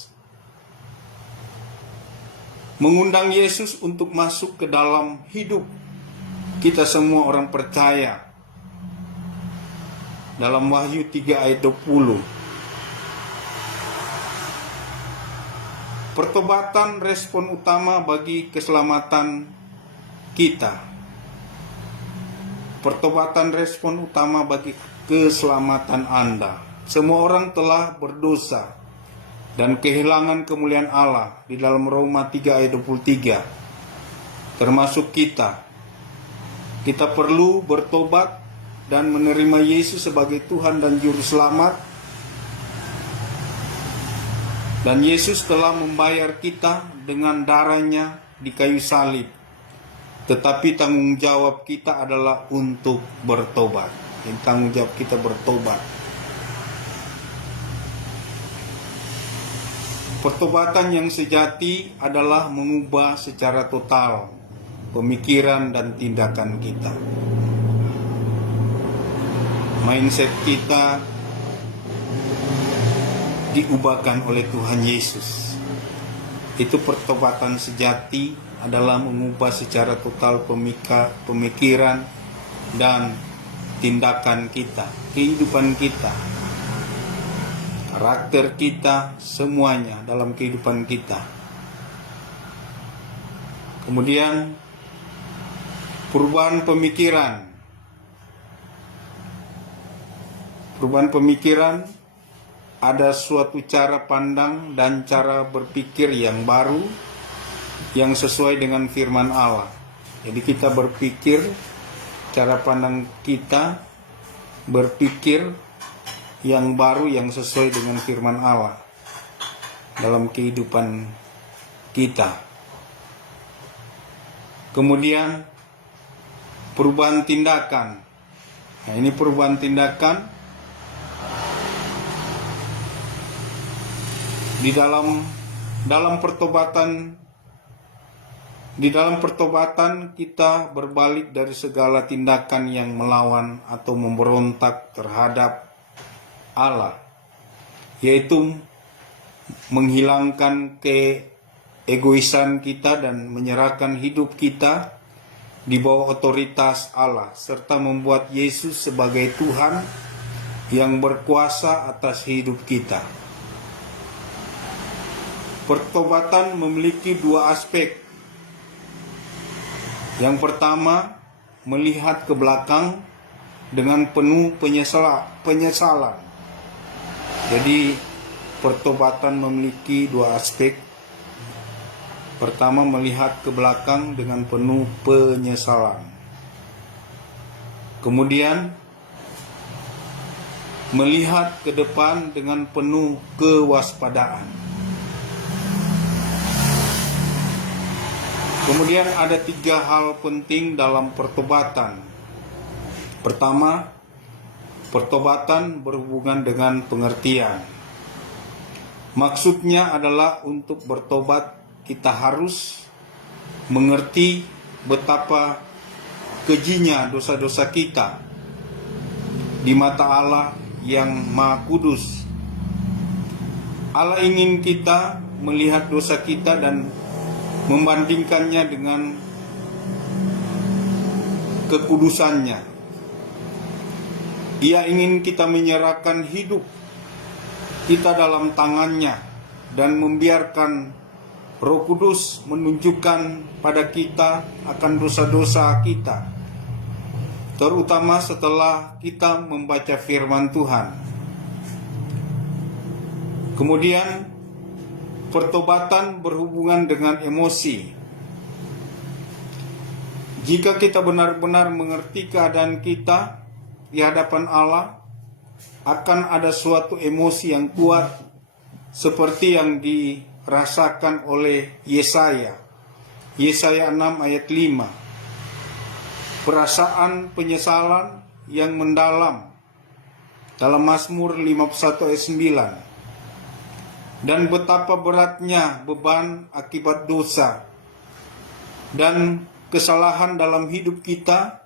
Mengundang Yesus untuk masuk ke dalam hidup kita semua orang percaya. Dalam Wahyu 3 ayat 20. Pertobatan respon utama bagi keselamatan kita. Pertobatan respon utama bagi keselamatan Anda. Semua orang telah berdosa dan kehilangan kemuliaan Allah di dalam Roma 3 ayat 23. Termasuk kita. Kita perlu bertobat dan menerima Yesus sebagai Tuhan dan Juru Selamat. Dan Yesus telah membayar kita dengan darahnya di kayu salib. Tetapi tanggung jawab kita adalah untuk bertobat. Dan tanggung jawab kita bertobat. Pertobatan yang sejati adalah mengubah secara total pemikiran dan tindakan kita. Mindset kita diubahkan oleh Tuhan Yesus. Itu pertobatan sejati adalah mengubah secara total pemikiran dan tindakan kita, kehidupan kita, karakter kita, semuanya dalam kehidupan kita. Kemudian perubahan pemikiran. Perubahan pemikiran ada suatu cara pandang dan cara berpikir yang baru yang sesuai dengan firman Allah. Jadi kita berpikir, cara pandang kita berpikir yang baru yang sesuai dengan firman Allah dalam kehidupan kita. Kemudian perubahan tindakan. Nah, ini perubahan tindakan di dalam pertobatan. Di dalam pertobatan kita berbalik dari segala tindakan yang melawan atau memberontak terhadap Allah, yaitu menghilangkan keegoisan kita dan menyerahkan hidup kita di bawah otoritas Allah, serta membuat Yesus sebagai Tuhan yang berkuasa atas hidup kita. Pertobatan memiliki dua aspek. Yang pertama, melihat ke belakang dengan penuh penyesalan. Jadi, pertobatan memiliki dua aspek. Pertama, melihat ke belakang dengan penuh penyesalan. Kemudian, melihat ke depan dengan penuh kewaspadaan. Kemudian ada 3 hal penting dalam pertobatan. Pertama, pertobatan berhubungan dengan pengertian. Maksudnya adalah untuk bertobat kita harus mengerti betapa kejinya dosa-dosa kita di mata Allah yang Maha Kudus. Allah ingin kita melihat dosa kita dan membandingkannya dengan kekudusannya. Dia ingin kita menyerahkan hidup kita dalam tangannya dan membiarkan Roh Kudus menunjukkan pada kita akan dosa-dosa kita, terutama setelah kita membaca firman Tuhan. Kemudian, pertobatan berhubungan dengan emosi. Jika kita benar-benar mengerti keadaan kita di hadapan Allah, akan ada suatu emosi yang kuat seperti yang dirasakan oleh Yesaya 6 ayat 5. Perasaan penyesalan yang mendalam dalam Mazmur 51 ayat 9. Dan betapa beratnya beban akibat dosa dan kesalahan dalam hidup kita.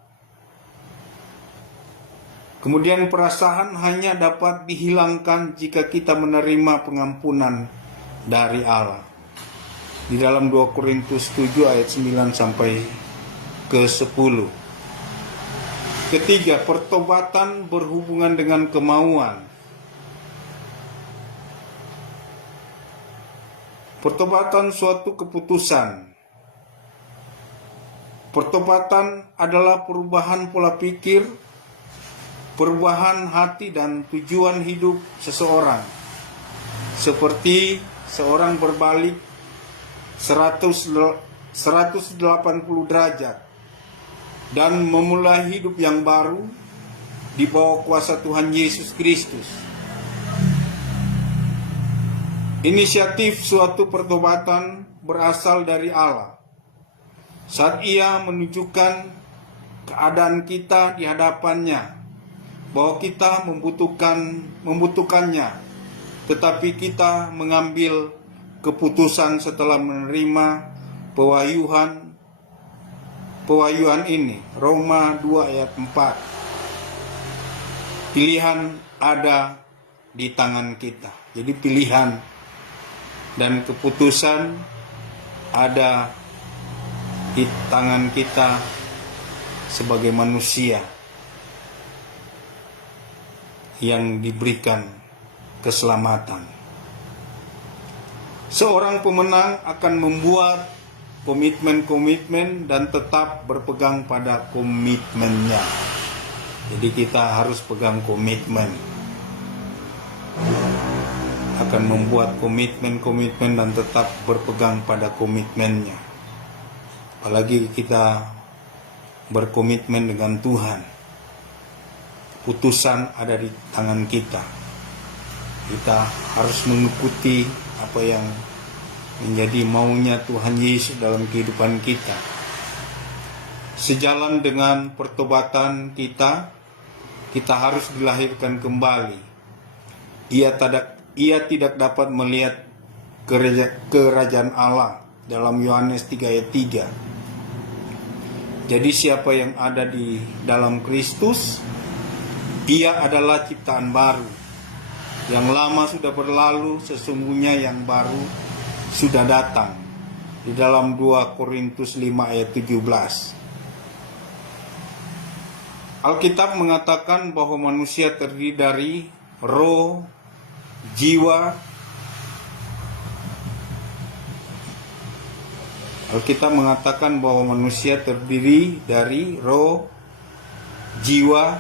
Kemudian perasaan hanya dapat dihilangkan jika kita menerima pengampunan dari Allah. Di dalam 2 Korintus 7 ayat 9 sampai ke 10. Ketiga, pertobatan berhubungan dengan kemauan. Pertobatan suatu keputusan. Pertobatan adalah perubahan pola pikir, perubahan hati dan tujuan hidup seseorang. Seperti seorang berbalik 180 derajat dan memulai hidup yang baru di bawah kuasa Tuhan Yesus Kristus. Inisiatif suatu pertobatan berasal dari Allah. Saat Ia menunjukkan keadaan kita di hadapannya, bahwa kita membutuhkannya, tetapi kita mengambil keputusan setelah menerima pewahyuan ini. Roma 2 ayat 4. Pilihan ada di tangan kita. Jadi pilihan dan keputusan ada di tangan kita sebagai manusia yang diberikan keselamatan. Seorang pemenang akan membuat komitmen-komitmen dan tetap berpegang pada komitmennya. Jadi kita harus pegang komitmen. Akan membuat komitmen-komitmen dan tetap berpegang pada komitmennya. Apalagi kita berkomitmen dengan Tuhan. Putusan ada di tangan kita. Kita harus mengikuti apa yang menjadi maunya Tuhan Yesus dalam kehidupan kita. Sejalan dengan pertobatan kita harus dilahirkan kembali. Ia tidak dapat melihat kerajaan Allah dalam Yohanes 3 ayat 3. Jadi siapa yang ada di dalam Kristus, ia adalah ciptaan baru. Yang lama sudah berlalu, sesungguhnya yang baru sudah datang. Di dalam 2 Korintus 5 ayat 17. Alkitab mengatakan bahwa manusia terdiri dari roh, jiwa. Alkitab mengatakan bahwa manusia terdiri dari roh, jiwa,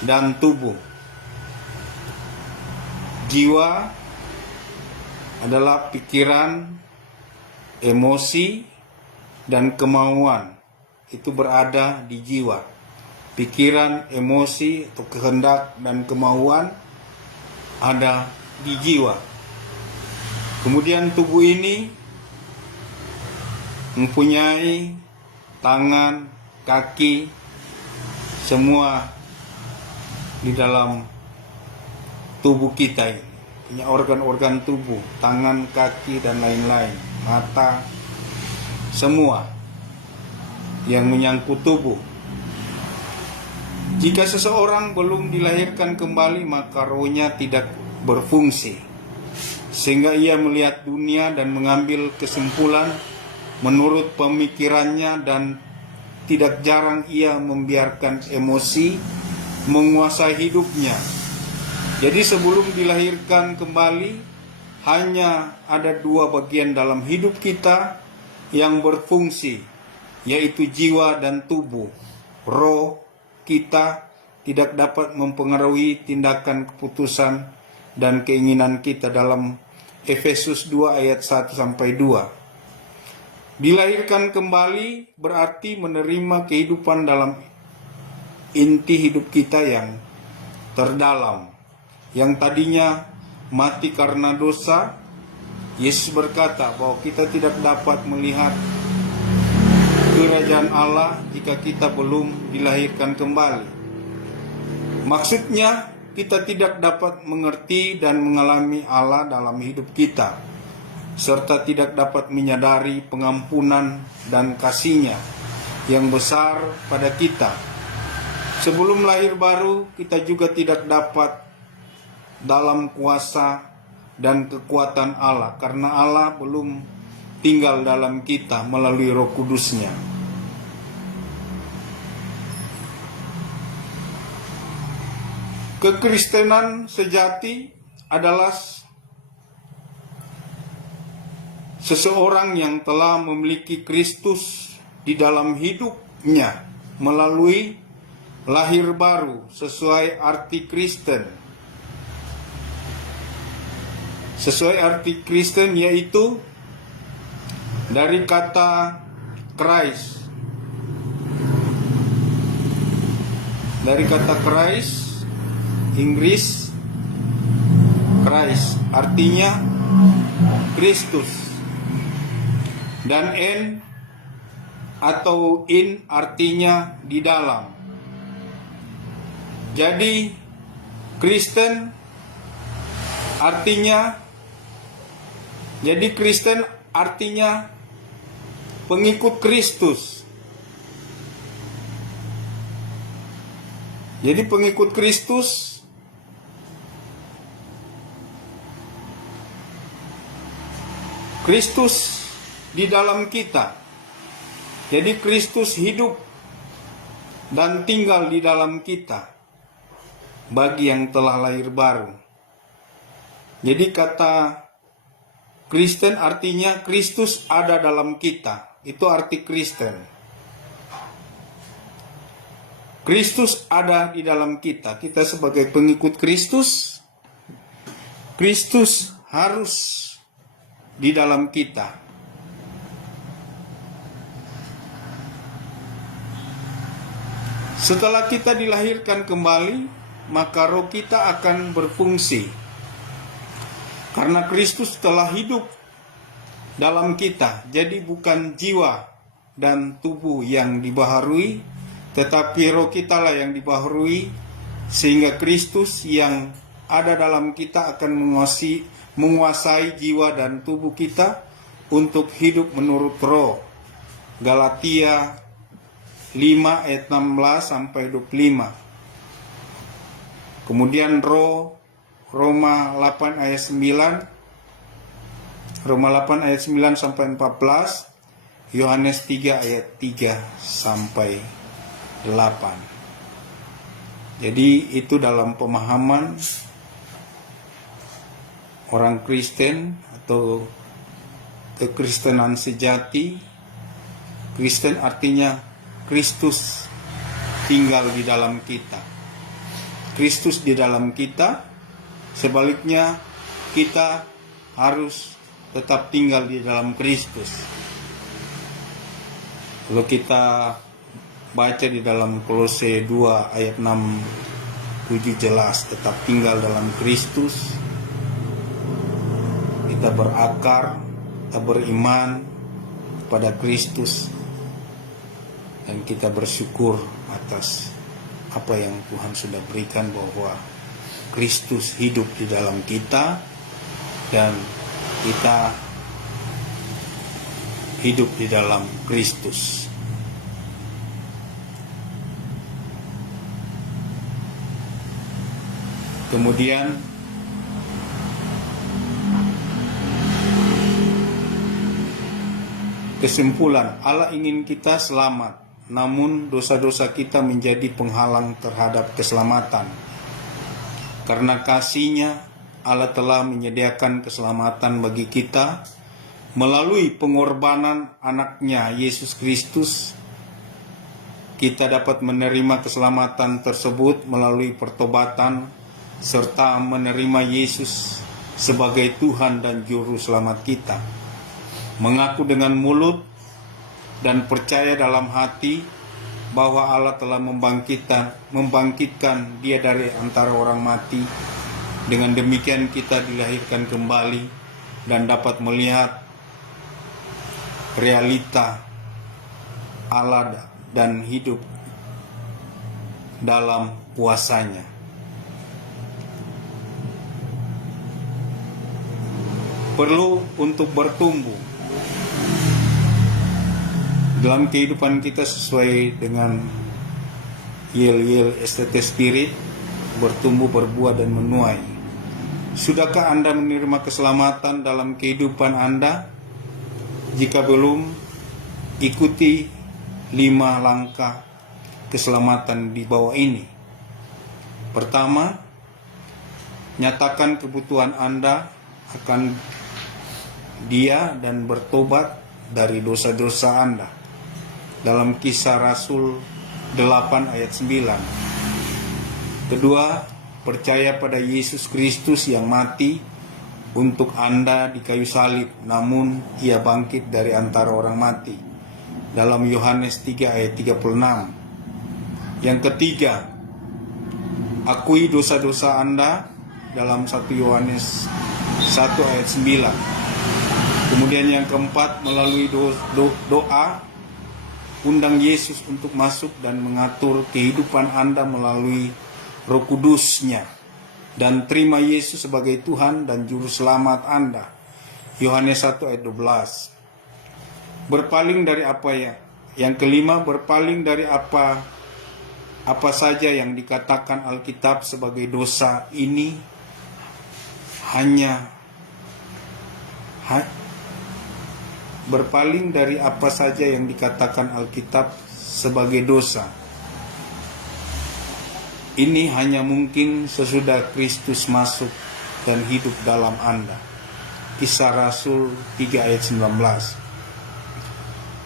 dan tubuh. Jiwa adalah pikiran, emosi, dan kemauan. Itu berada di jiwa. Pikiran, emosi, atau kehendak dan kemauan ada di jiwa. Kemudian tubuh ini mempunyai tangan, kaki, semua di dalam tubuh kita ini. Punya organ-organ tubuh, tangan, kaki, dan lain-lain, mata, semua yang menyangkut tubuh. Jika seseorang belum dilahirkan kembali, maka rohnya tidak berfungsi, sehingga ia melihat dunia dan mengambil kesimpulan menurut pemikirannya, dan tidak jarang ia membiarkan emosi menguasai hidupnya. Jadi sebelum dilahirkan kembali, hanya ada dua bagian dalam hidup kita yang berfungsi, yaitu jiwa dan tubuh. Roh kita tidak dapat mempengaruhi tindakan, keputusan, dan keinginan kita dalam Efesus 2 ayat 1-2. Dilahirkan kembali berarti menerima kehidupan dalam inti hidup kita yang terdalam, yang tadinya mati karena dosa. Yesus berkata bahwa kita tidak dapat melihat kerajaan Allah jika kita belum dilahirkan kembali. Maksudnya, kita tidak dapat mengerti dan mengalami Allah dalam hidup kita, serta tidak dapat menyadari pengampunan dan kasih-Nya yang besar pada kita. Sebelum lahir baru, kita juga tidak dapat dalam kuasa dan kekuatan Allah, karena Allah belum tinggal dalam kita melalui Roh Kudus-Nya. Kekristenan sejati adalah seseorang yang telah memiliki Kristus di dalam hidupnya melalui lahir baru sesuai arti Kristen. Sesuai arti Kristen yaitu dari kata Christ. Dari kata Christ, Inggris, Christ artinya Kristus. Dan N atau in artinya di dalam. Jadi Kristen artinya pengikut Kristus. Jadi pengikut Kristus di dalam kita. Jadi Kristus hidup dan tinggal di dalam kita bagi yang telah lahir baru. Jadi kata Kristen artinya Kristus ada dalam kita. Itu arti Kristen. Kristus ada di dalam kita. Kita sebagai pengikut Kristus, Kristus harus di dalam kita. Setelah kita dilahirkan kembali, maka roh kita akan berfungsi. Karena Kristus telah hidup dalam kita, jadi bukan jiwa dan tubuh yang dibaharui, tetapi roh kita lah yang dibaharui, sehingga Kristus yang ada dalam kita akan menguasai jiwa dan tubuh kita untuk hidup menurut roh. Galatia 5 ayat 16-25. Kemudian roh Roma 8 ayat 9, Roma 8 ayat 9 sampai 14, Yohanes 3 ayat 3 sampai 8. Jadi itu dalam pemahaman orang Kristen atau kekristenan sejati. Kristen artinya Kristus tinggal di dalam kita. Kristus di dalam kita. Sebaliknya, kita harus tetap tinggal di dalam Kristus. Kalau kita baca di dalam Kolose 2 ayat 6-7 jelas, tetap tinggal dalam Kristus. Kita berakar, kita beriman pada Kristus, dan kita bersyukur atas apa yang Tuhan sudah berikan, bahwa Kristus hidup di dalam kita dan kita hidup di dalam Kristus. Kemudian kesimpulan, Allah ingin kita selamat, namun dosa-dosa kita menjadi penghalang terhadap keselamatan. Karena kasih-Nya, Allah telah menyediakan keselamatan bagi kita melalui pengorbanan anaknya Yesus Kristus. Kita dapat menerima keselamatan tersebut melalui pertobatan serta menerima Yesus sebagai Tuhan dan Juru Selamat kita. Mengaku dengan mulut dan percaya dalam hati bahwa Allah telah membangkitkan Dia dari antara orang mati. Dengan demikian kita dilahirkan kembali dan dapat melihat realita Allah dan hidup dalam kuasa-Nya. Perlu untuk bertumbuh dalam kehidupan kita sesuai dengan yel-yel STT Spirit, bertumbuh, berbuah, dan menuai. Sudahkah Anda menerima keselamatan dalam kehidupan Anda? Jika belum, ikuti 5 langkah keselamatan di bawah ini. Pertama, nyatakan kebutuhan Anda akan Dia dan bertobat dari dosa-dosa Anda. Dalam Kisah Rasul 8 ayat 9. Kedua, percaya pada Yesus Kristus yang mati untuk Anda di kayu salib, namun Ia bangkit dari antara orang mati. Dalam Yohanes 3 ayat 36. Yang ketiga, akui dosa-dosa Anda dalam 1 Yohanes 1 ayat 9. Kemudian yang keempat, melalui doa, undang Yesus untuk masuk dan mengatur kehidupan Anda melalui Roh Kudus-Nya, dan terima Yesus sebagai Tuhan dan Juru Selamat Anda. Yohanes 1 ayat 12. Berpaling dari apa ya? Yang kelima, berpaling dari apa saja yang dikatakan Alkitab sebagai dosa. Ini berpaling dari apa saja yang dikatakan Alkitab sebagai dosa. Ini hanya mungkin sesudah Kristus masuk dan hidup dalam Anda. Kisah Rasul 3 ayat 19.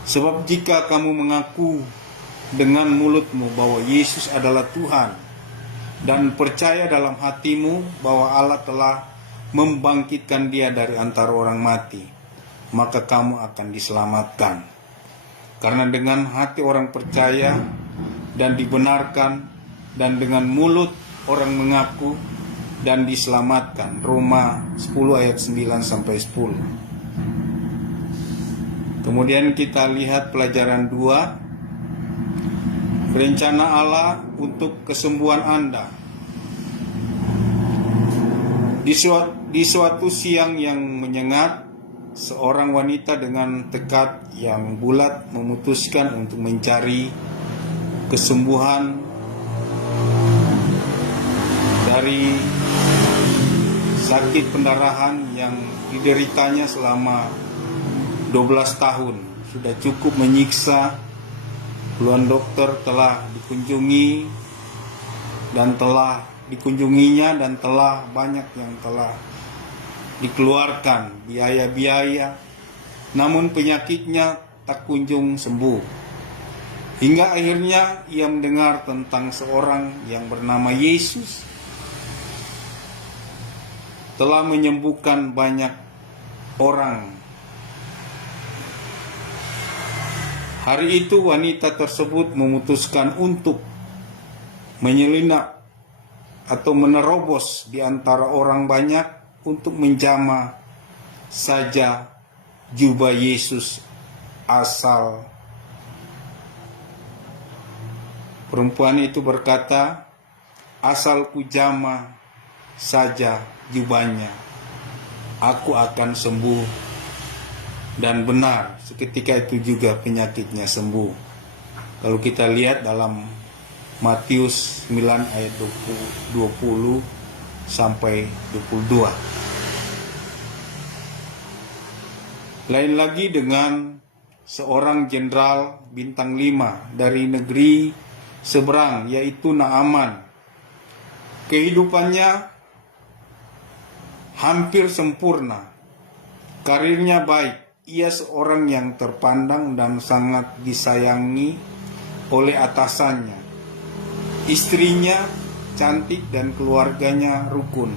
Sebab jika kamu mengaku dengan mulutmu bahwa Yesus adalah Tuhan dan percaya dalam hatimu bahwa Allah telah membangkitkan Dia dari antara orang mati, maka kamu akan diselamatkan. Karena dengan hati orang percaya dan dibenarkan, dan dengan mulut orang mengaku dan diselamatkan. Roma 10 ayat 9 sampai 10. Kemudian kita lihat pelajaran 2, rencana Allah untuk kesembuhan Anda. Di suatu siang yang menyengat, seorang wanita dengan tekad yang bulat memutuskan untuk mencari kesembuhan dari sakit pendarahan yang dideritanya selama 12 tahun. Sudah cukup menyiksa. Puluhan dokter telah dikunjunginya dan telah banyak yang telah dikeluarkan biaya-biaya, namun penyakitnya tak kunjung sembuh. Hingga akhirnya ia mendengar tentang seorang yang bernama Yesus telah menyembuhkan banyak orang. Hari itu wanita tersebut memutuskan untuk menyelinap atau menerobos di antara orang banyak untuk menjamah saja jubah Yesus asal. Perempuan itu berkata, asal ku jamah saja jubahnya, aku akan sembuh. Dan benar, seketika itu juga penyakitnya sembuh. Kalau kita lihat dalam Matius 9 ayat 20 sampai 22. Lain lagi dengan seorang jenderal bintang 5 dari negeri seberang, yaitu Naaman. Kehidupannya hampir sempurna. Karirnya baik, ia seorang yang terpandang dan sangat disayangi oleh atasannya. Istrinya cantik dan keluarganya rukun.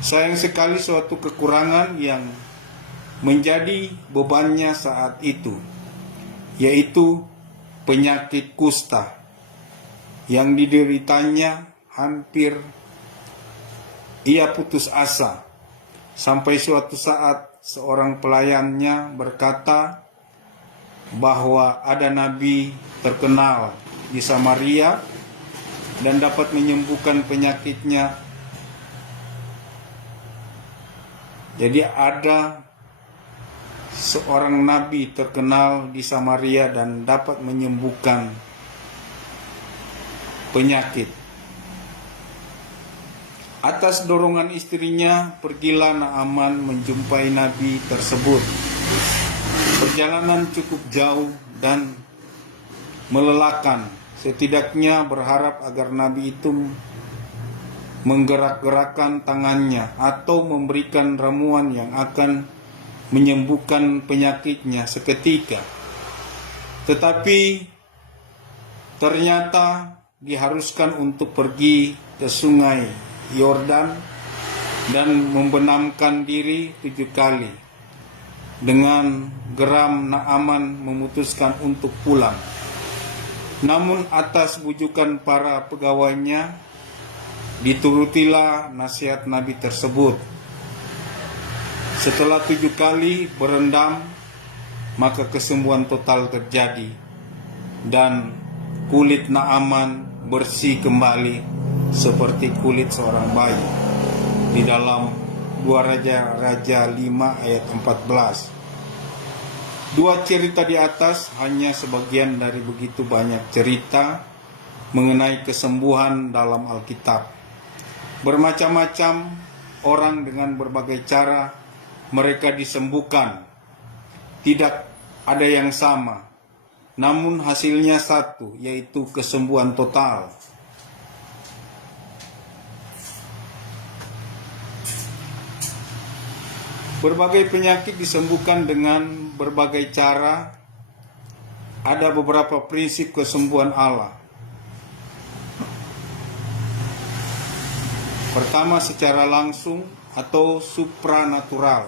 Sayang sekali suatu kekurangan yang menjadi bebannya saat itu, yaitu penyakit kusta yang dideritanya. Hampir ia putus asa sampai suatu saat seorang pelayannya berkata bahwa ada nabi terkenal di Samaria dan dapat menyembuhkan penyakitnya. Jadi ada seorang nabi terkenal di Samaria dan dapat menyembuhkan penyakit. Atas dorongan istrinya, pergilah Naaman menjumpai nabi tersebut. Perjalanan cukup jauh dan melelahkan. Setidaknya berharap agar nabi itu menggerak-gerakkan tangannya atau memberikan ramuan yang akan menyembuhkan penyakitnya seketika. Tetapi ternyata diharuskan untuk pergi ke sungai Yordan dan membenamkan diri 7 kali. Dengan geram Naaman memutuskan untuk pulang. Namun atas bujukan para pegawainya, diturutilah nasihat Nabi tersebut. Setelah 7 kali berendam, maka kesembuhan total terjadi dan kulit Naaman bersih kembali seperti kulit seorang bayi. Di dalam 2 Raja 5 ayat 14. 2 cerita di atas hanya sebagian dari begitu banyak cerita mengenai kesembuhan dalam Alkitab. Bermacam-macam orang dengan berbagai cara mereka disembuhkan. Tidak ada yang sama, namun hasilnya satu, yaitu kesembuhan total. Berbagai penyakit disembuhkan dengan berbagai cara. Ada beberapa prinsip kesembuhan Allah. Pertama, secara langsung atau supranatural.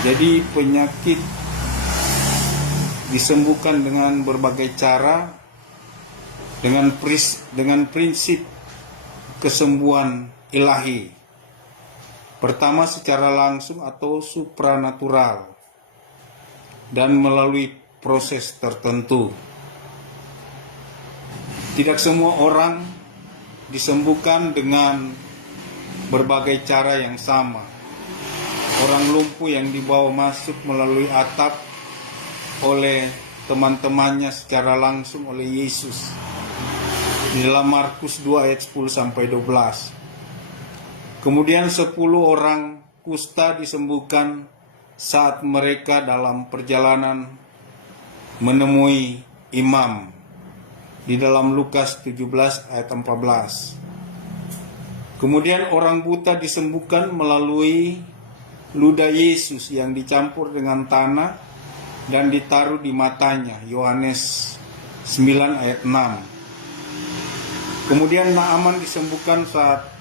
Jadi penyakit disembuhkan dengan berbagai cara, dengan prinsip kesembuhan ilahi. Pertama, secara langsung atau supranatural dan melalui proses tertentu. Tidak semua orang disembuhkan dengan berbagai cara yang sama. Orang lumpuh yang dibawa masuk melalui atap oleh teman-temannya secara langsung oleh Yesus. Di dalam Markus 2 ayat 10-12. Kemudian 10 orang kusta disembuhkan saat mereka dalam perjalanan menemui imam. Di dalam Lukas 17 ayat 14. Kemudian orang buta disembuhkan melalui ludah Yesus yang dicampur dengan tanah dan ditaruh di matanya. Yohanes 9 ayat 6. Kemudian Naaman disembuhkan saat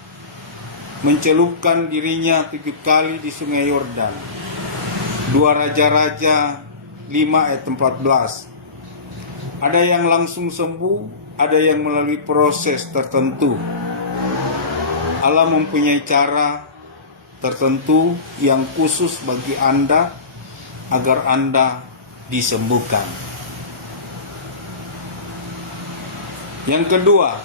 mencelupkan dirinya 7 kali di sungai Yordan. 2 Raja-Raja 5 ayat 14. Ada yang langsung sembuh, ada yang melalui proses tertentu. Allah mempunyai cara tertentu yang khusus bagi Anda agar Anda disembuhkan. Yang kedua,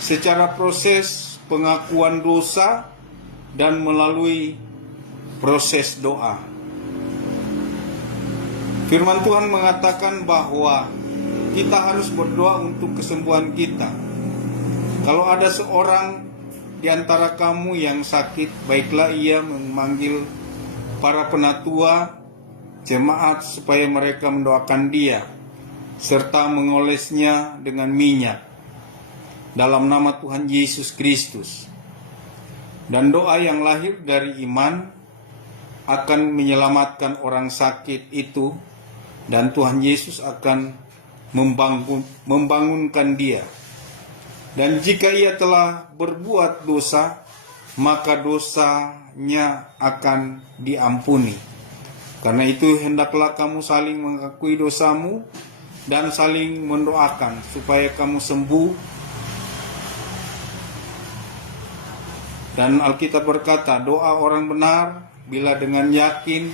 secara proses pengakuan dosa dan melalui proses doa. Firman Tuhan mengatakan bahwa kita harus berdoa untuk kesembuhan kita. Kalau ada seorang di antara kamu yang sakit, baiklah ia memanggil para penatua jemaat supaya mereka mendoakan dia serta mengolesnya dengan minyak. dalam nama Tuhan Yesus Kristus. Dan doa yang lahir dari iman akan menyelamatkan orang sakit itu, dan Tuhan Yesus akan membangunkan dia. Dan jika ia telah berbuat dosa, maka dosanya akan diampuni. Karena itu hendaklah kamu saling mengakui dosamu dan saling mendoakan supaya kamu sembuh. Dan Alkitab berkata, doa orang benar bila dengan yakin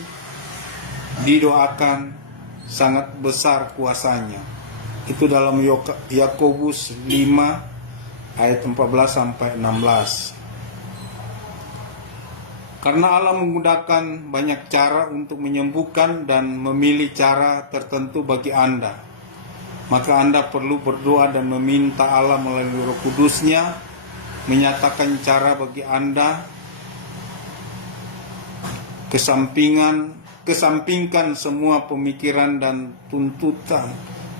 didoakan sangat besar kuasanya. Itu dalam Yakobus 5 ayat 14 sampai 16. Karena Allah menggunakan banyak cara untuk menyembuhkan dan memilih cara tertentu bagi Anda, maka Anda perlu berdoa dan meminta Allah melalui Roh Kudus-Nya menyatakan cara bagi Anda. Kesampingkan semua pemikiran dan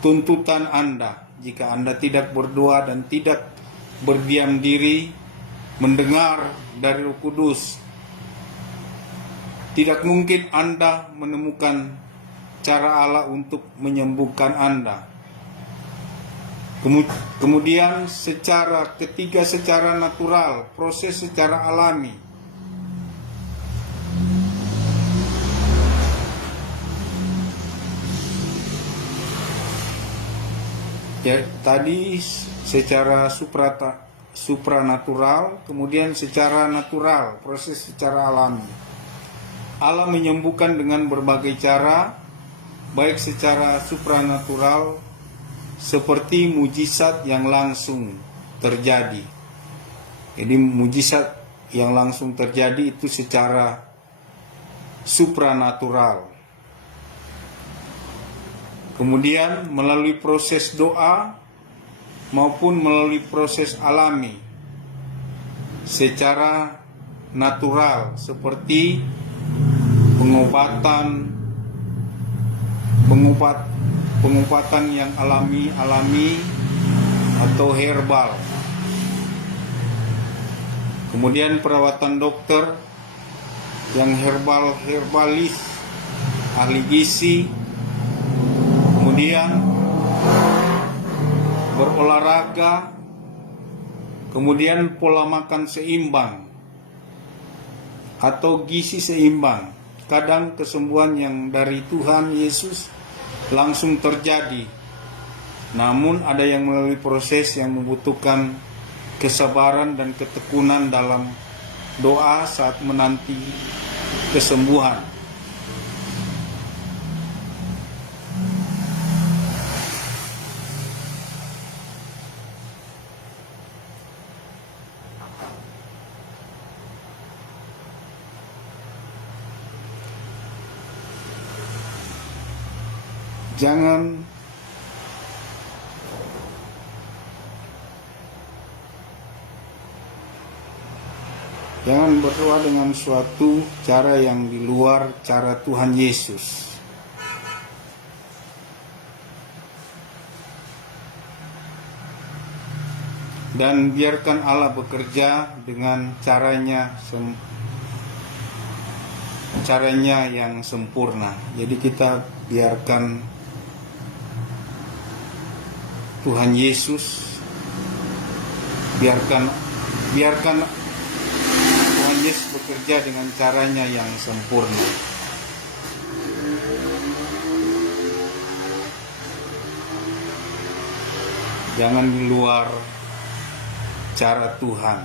tuntutan Anda. Jika Anda tidak berdoa dan tidak berdiam diri mendengar dari Roh Kudus, tidak mungkin Anda menemukan cara Allah untuk menyembuhkan Anda. Kemudian ketiga secara natural, proses secara alami. Ya, tadi secara supranatural, kemudian secara natural, proses secara alami. Allah menyembuhkan dengan berbagai cara, baik secara supranatural seperti mujizat yang langsung terjadi. Jadi mujizat yang langsung terjadi itu secara supranatural. Kemudian melalui proses doa maupun melalui proses alami secara natural seperti pengobatan yang alami atau herbal. Kemudian perawatan dokter yang herbalis, ahli gizi. Kemudian berolahraga, kemudian pola makan seimbang atau gizi seimbang. Kadang kesembuhan yang dari Tuhan Yesus langsung terjadi, namun ada yang melalui proses yang membutuhkan kesabaran dan ketekunan dalam doa saat menanti kesembuhan. Jangan berdoa dengan suatu cara yang di luar cara Tuhan Yesus. Dan biarkan Allah bekerja dengan caranya yang sempurna. Jadi kita biarkan Tuhan Yesus, biarkan Tuhan Yesus bekerja dengan caranya yang sempurna. Jangan di luar cara Tuhan.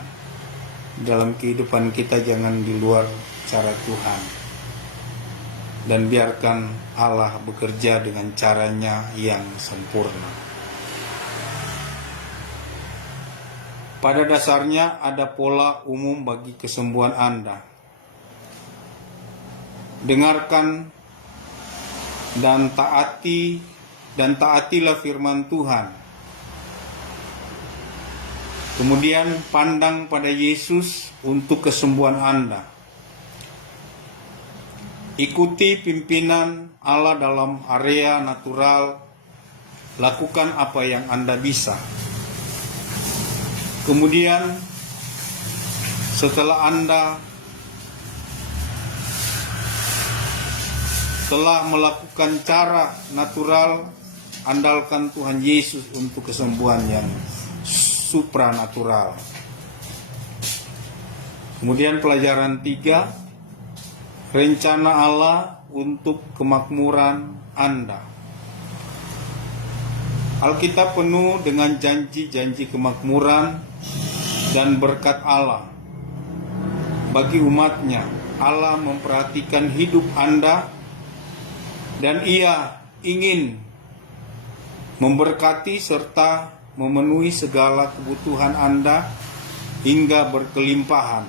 Dalam kehidupan kita jangan di luar cara Tuhan. Dan biarkan Allah bekerja dengan caranya yang sempurna. Pada dasarnya ada pola umum bagi kesembuhan Anda. Dengarkan dan taatilah firman Tuhan. Kemudian pandang pada Yesus untuk kesembuhan Anda. Ikuti pimpinan Allah dalam area natural. Lakukan apa yang Anda bisa. Kemudian setelah Anda telah melakukan cara natural, andalkan Tuhan Yesus untuk kesembuhan yang supranatural. Kemudian pelajaran 3, rencana Allah untuk kemakmuran Anda. Alkitab penuh dengan janji-janji kemakmuran dan berkat Allah bagi umatnya. Allah memperhatikan hidup Anda dan Ia ingin memberkati serta memenuhi segala kebutuhan Anda hingga berkelimpahan.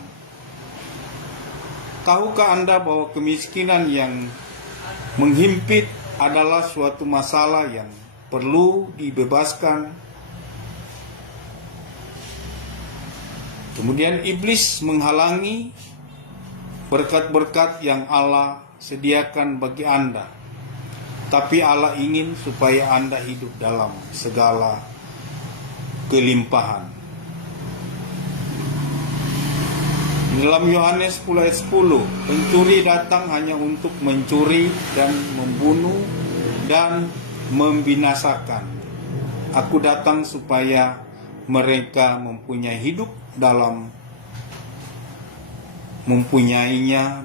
Tahukah Anda bahwa kemiskinan yang menghimpit adalah suatu masalah yang perlu dibebaskan? Kemudian iblis menghalangi berkat-berkat yang Allah sediakan bagi Anda. Tapi Allah ingin supaya Anda hidup dalam segala kelimpahan. Dalam Yohanes 10 ayat 10, pencuri datang hanya untuk mencuri dan membunuh dan membinasakan. Aku datang supaya mereka mempunyainya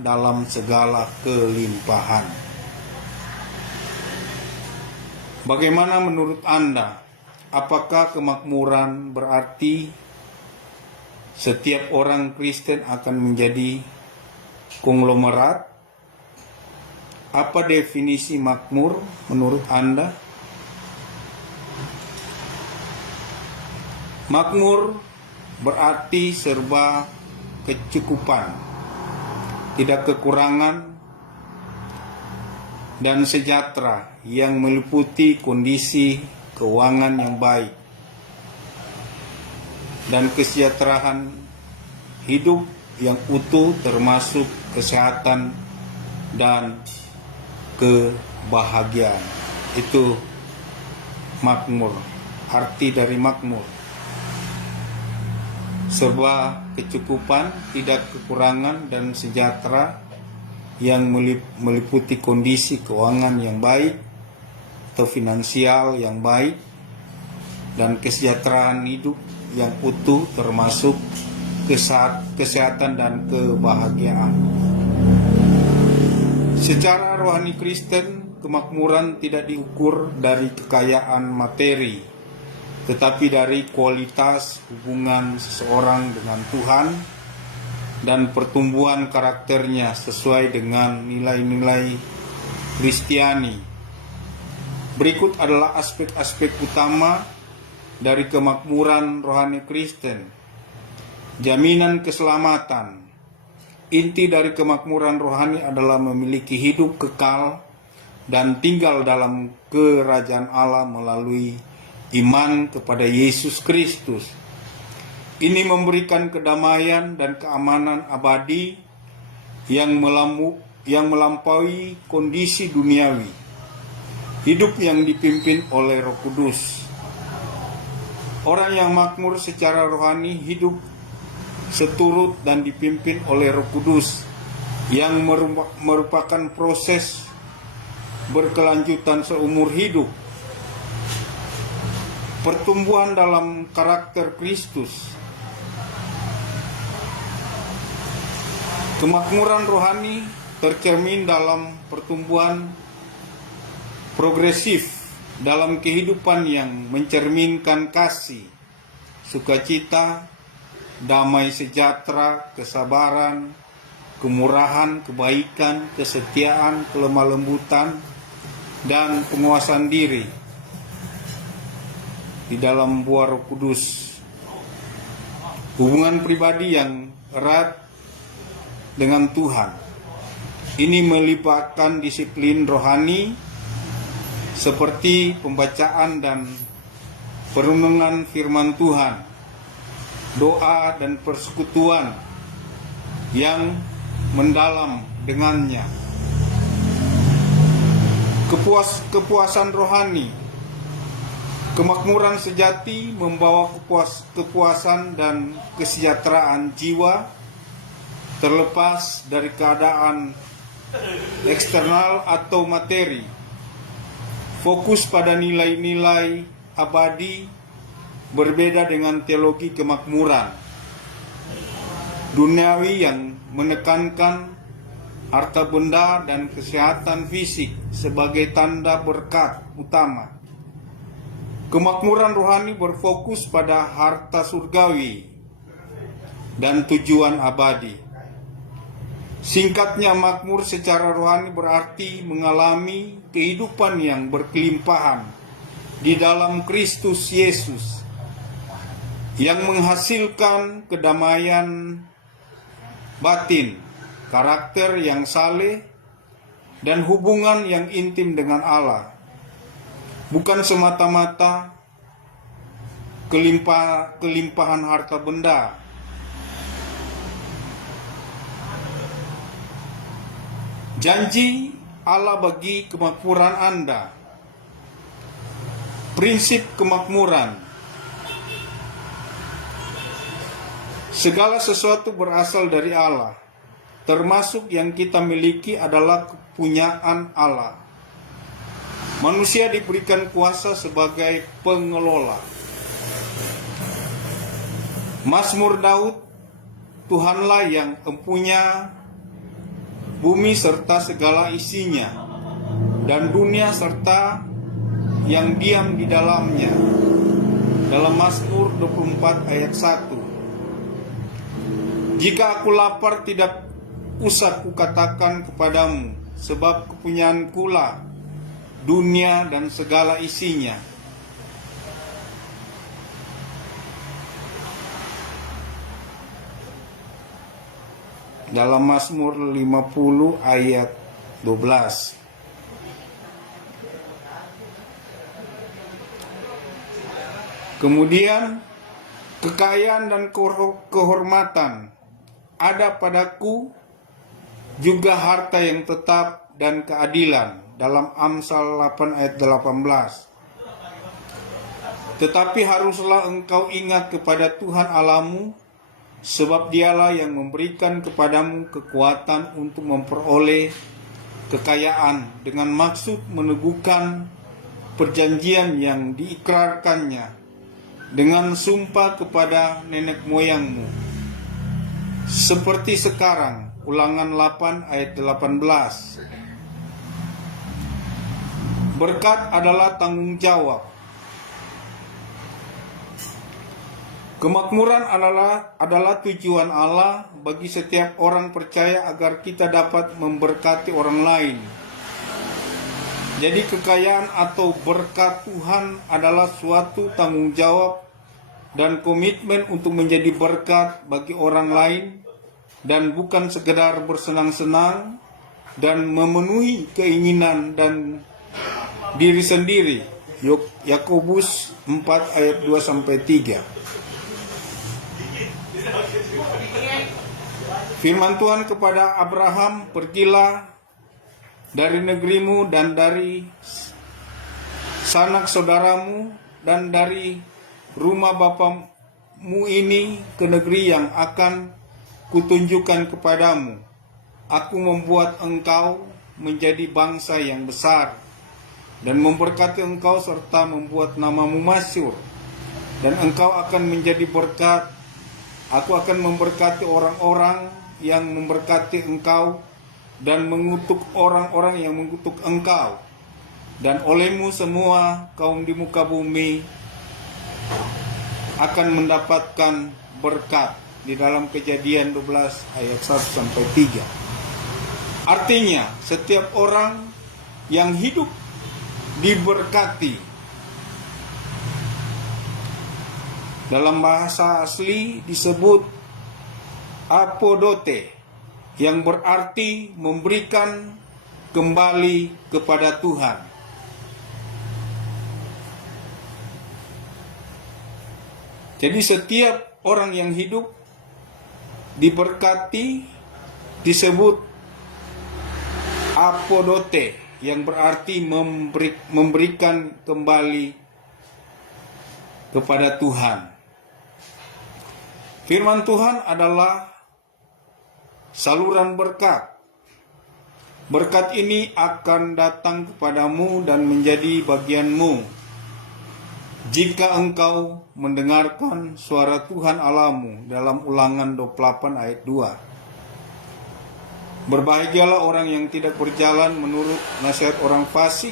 dalam segala kelimpahan. Bagaimana menurut Anda? Apakah kemakmuran berarti setiap orang Kristen akan menjadi konglomerat? Apa definisi makmur menurut Anda? Makmur berarti serba kecukupan, tidak kekurangan, dan sejahtera yang meliputi kondisi keuangan yang baik dan kesejahteraan hidup yang utuh, termasuk kesehatan dan kebahagiaan. Itu makmur. Arti dari makmur: serba kecukupan, tidak kekurangan, dan sejahtera yang meliputi kondisi keuangan yang baik atau finansial yang baik dan kesejahteraan hidup yang utuh, termasuk kesehatan dan kebahagiaan. Secara rohani Kristen, kemakmuran tidak diukur dari kekayaan materi, tetapi dari kualitas hubungan seseorang dengan Tuhan dan pertumbuhan karakternya sesuai dengan nilai-nilai Kristiani. Berikut adalah aspek-aspek utama dari kemakmuran rohani Kristen. Jaminan keselamatan. Inti dari kemakmuran rohani adalah memiliki hidup kekal dan tinggal dalam kerajaan Allah melalui iman kepada Yesus Kristus. Ini memberikan kedamaian dan keamanan abadi yang melampaui kondisi duniawi. Hidup yang dipimpin oleh Roh Kudus. Orang yang makmur secara rohani hidup seturut dan dipimpin oleh Roh Kudus yang merupakan proses berkelanjutan seumur hidup. Pertumbuhan dalam karakter Kristus. Kemakmuran rohani tercermin dalam pertumbuhan progresif dalam kehidupan yang mencerminkan kasih, sukacita, damai sejahtera, kesabaran, kemurahan, kebaikan, kesetiaan, kelemah lembutan, dan penguasaan diri di dalam buah Roh Kudus. Hubungan pribadi yang erat dengan Tuhan. Ini melibatkan disiplin rohani seperti pembacaan dan perenungan firman Tuhan, doa dan persekutuan yang mendalam dengannya. Kepuasan rohani Kemakmuran sejati membawa kepuasan dan kesejahteraan jiwa terlepas dari keadaan eksternal atau materi. Fokus pada nilai-nilai abadi berbeda dengan teologi kemakmuran duniawi yang menekankan harta benda dan kesehatan fisik sebagai tanda berkat utama. Kemakmuran rohani berfokus pada harta surgawi dan tujuan abadi. Singkatnya, makmur secara rohani berarti mengalami kehidupan yang berkelimpahan di dalam Kristus Yesus yang menghasilkan kedamaian batin, karakter yang saleh, dan hubungan yang intim dengan Allah. Bukan semata-mata kelimpahan harta benda. Janji Allah bagi kemakmuran Anda. Prinsip kemakmuran. Segala sesuatu berasal dari Allah, termasuk yang kita miliki adalah kepunyaan Allah. Manusia diberikan kuasa sebagai pengelola. Mazmur Daud, Tuhanlah yang empunya bumi serta segala isinya, dan dunia serta yang diam di dalamnya. Dalam Mazmur 24 ayat 1. Jika aku lapar, tidak usah kukatakan kepadamu, sebab kepunyaanku lah dunia dan segala isinya. Dalam Mazmur 50 ayat 12. Kemudian kekayaan dan kehormatan ada padaku, juga harta yang tetap dan keadilan. Dalam Amsal 8 ayat 18. Tetapi haruslah engkau ingat kepada Tuhan Allahmu, sebab dialah yang memberikan kepadamu kekuatan untuk memperoleh kekayaan dengan maksud meneguhkan perjanjian yang diikrarkannya dengan sumpah kepada nenek moyangmu. Seperti sekarang, Ulangan 8 ayat 18. Berkat adalah tanggung jawab. Kemakmuran adalah tujuan Allah bagi setiap orang percaya agar kita dapat memberkati orang lain. Jadi kekayaan atau berkat Tuhan adalah suatu tanggung jawab dan komitmen untuk menjadi berkat bagi orang lain, dan bukan sekedar bersenang-senang dan memenuhi keinginan dan diri sendiri. Yakobus 4 ayat 2-3. Firman Tuhan kepada Abraham, pergilah dari negerimu dan dari sanak saudaramu dan dari rumah bapamu ini ke negeri yang akan kutunjukkan kepadamu. Aku membuat engkau menjadi bangsa yang besar dan memberkati engkau serta membuat namamu masyhur, dan engkau akan menjadi berkat. Aku akan memberkati orang-orang yang memberkati engkau dan mengutuk orang-orang yang mengutuk engkau, dan olehmu semua kaum di muka bumi akan mendapatkan berkat. Di dalam Kejadian 12 ayat 1-3. Artinya, setiap orang yang hidup diberkati. Dalam bahasa asli disebut apodote, yang berarti memberikan kembali kepada Tuhan. Jadi setiap orang yang hidup diberkati disebut apodote, yang berarti memberikan kembali kepada Tuhan. Firman Tuhan adalah saluran berkat. Berkat ini akan datang kepadamu dan menjadi bagianmu jika engkau mendengarkan suara Tuhan Allahmu, dalam Ulangan 28 ayat 2. Berbahagialah orang yang tidak berjalan menurut nasihat orang fasik,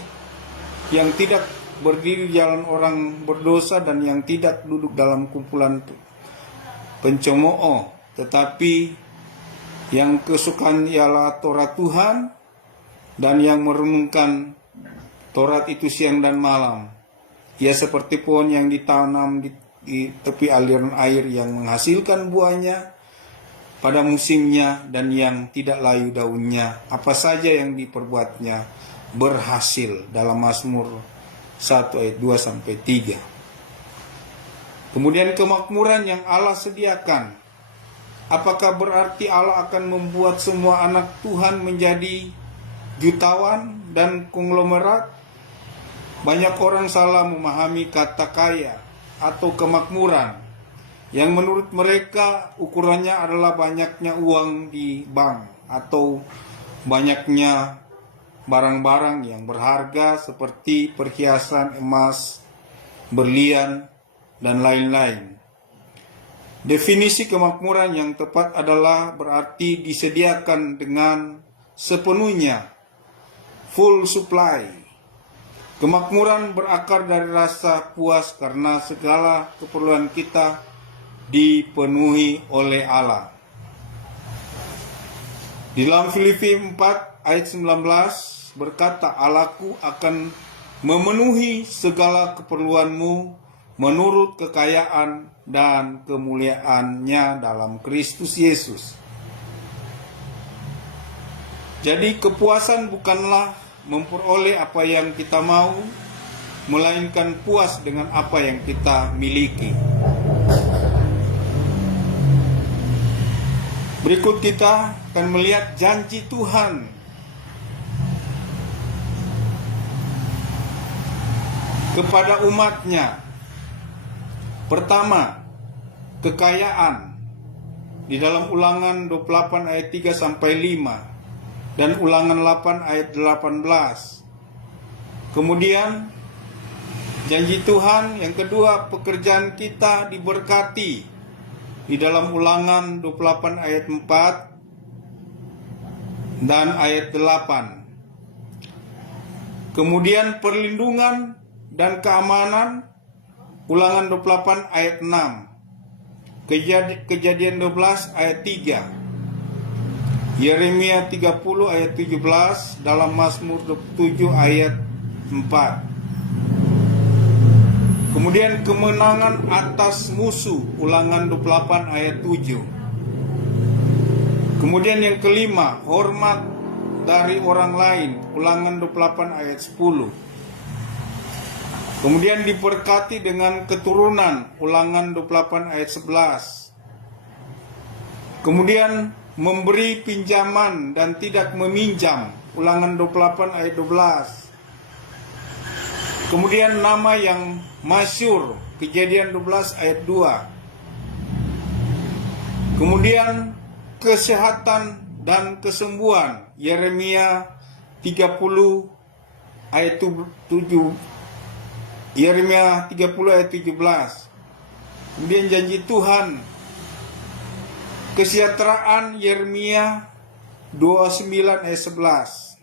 yang tidak berdiri di jalan orang berdosa, dan yang tidak duduk dalam kumpulan pencemooh, tetapi yang kesukaan ialah Taurat Tuhan, dan yang merenungkan Taurat itu siang dan malam. Ia seperti pohon yang ditanam di tepi aliran air, yang menghasilkan buahnya pada musimnya, dan yang tidak layu daunnya. Apa saja yang diperbuatnya berhasil. Dalam Mazmur 1 ayat 2-3. Kemudian kemakmuran yang Allah sediakan. Apakah berarti Allah akan membuat semua anak Tuhan menjadi jutawan dan konglomerat? Banyak orang salah memahami kata kaya atau kemakmuran, yang menurut mereka ukurannya adalah banyaknya uang di bank atau banyaknya barang-barang yang berharga seperti perhiasan emas, berlian, dan lain-lain. Definisi kemakmuran yang tepat adalah berarti disediakan dengan sepenuhnya, full supply. Kemakmuran berakar dari rasa puas karena segala keperluan kita dipenuhi oleh Allah. Di dalam Filipi 4 ayat 19 berkata, Allahku akan memenuhi segala keperluanmu menurut kekayaan dan kemuliaannya dalam Kristus Yesus. Jadi kepuasan bukanlah memperoleh apa yang kita mau, melainkan puas dengan apa yang kita miliki. Berikut kita akan melihat janji Tuhan kepada umatnya. Pertama, kekayaan di dalam Ulangan 28 ayat 3-5 dan Ulangan 8 ayat 18. Kemudian janji Tuhan yang kedua, pekerjaan kita diberkati di dalam Ulangan 28 ayat 4 dan ayat 8. Kemudian perlindungan dan keamanan, Ulangan 28 ayat 6. Kejadian 12 ayat 3. Yeremia 30 ayat 17, dalam Mazmur 27 ayat 4. Kemudian kemenangan atas musuh, Ulangan 28 ayat 7. Kemudian yang kelima, hormat dari orang lain, Ulangan 28 ayat 10. Kemudian diberkati dengan keturunan, Ulangan 28 ayat 11. Kemudian memberi pinjaman dan tidak meminjam, Ulangan 28 ayat 12. Kemudian nama yang masyhur, Kejadian 12 ayat 2. Kemudian kesehatan dan kesembuhan, Yeremia 30 ayat 7. Yeremia 30 ayat 17. Kemudian janji Tuhan, kesejahteraan, Yeremia 29 ayat 11.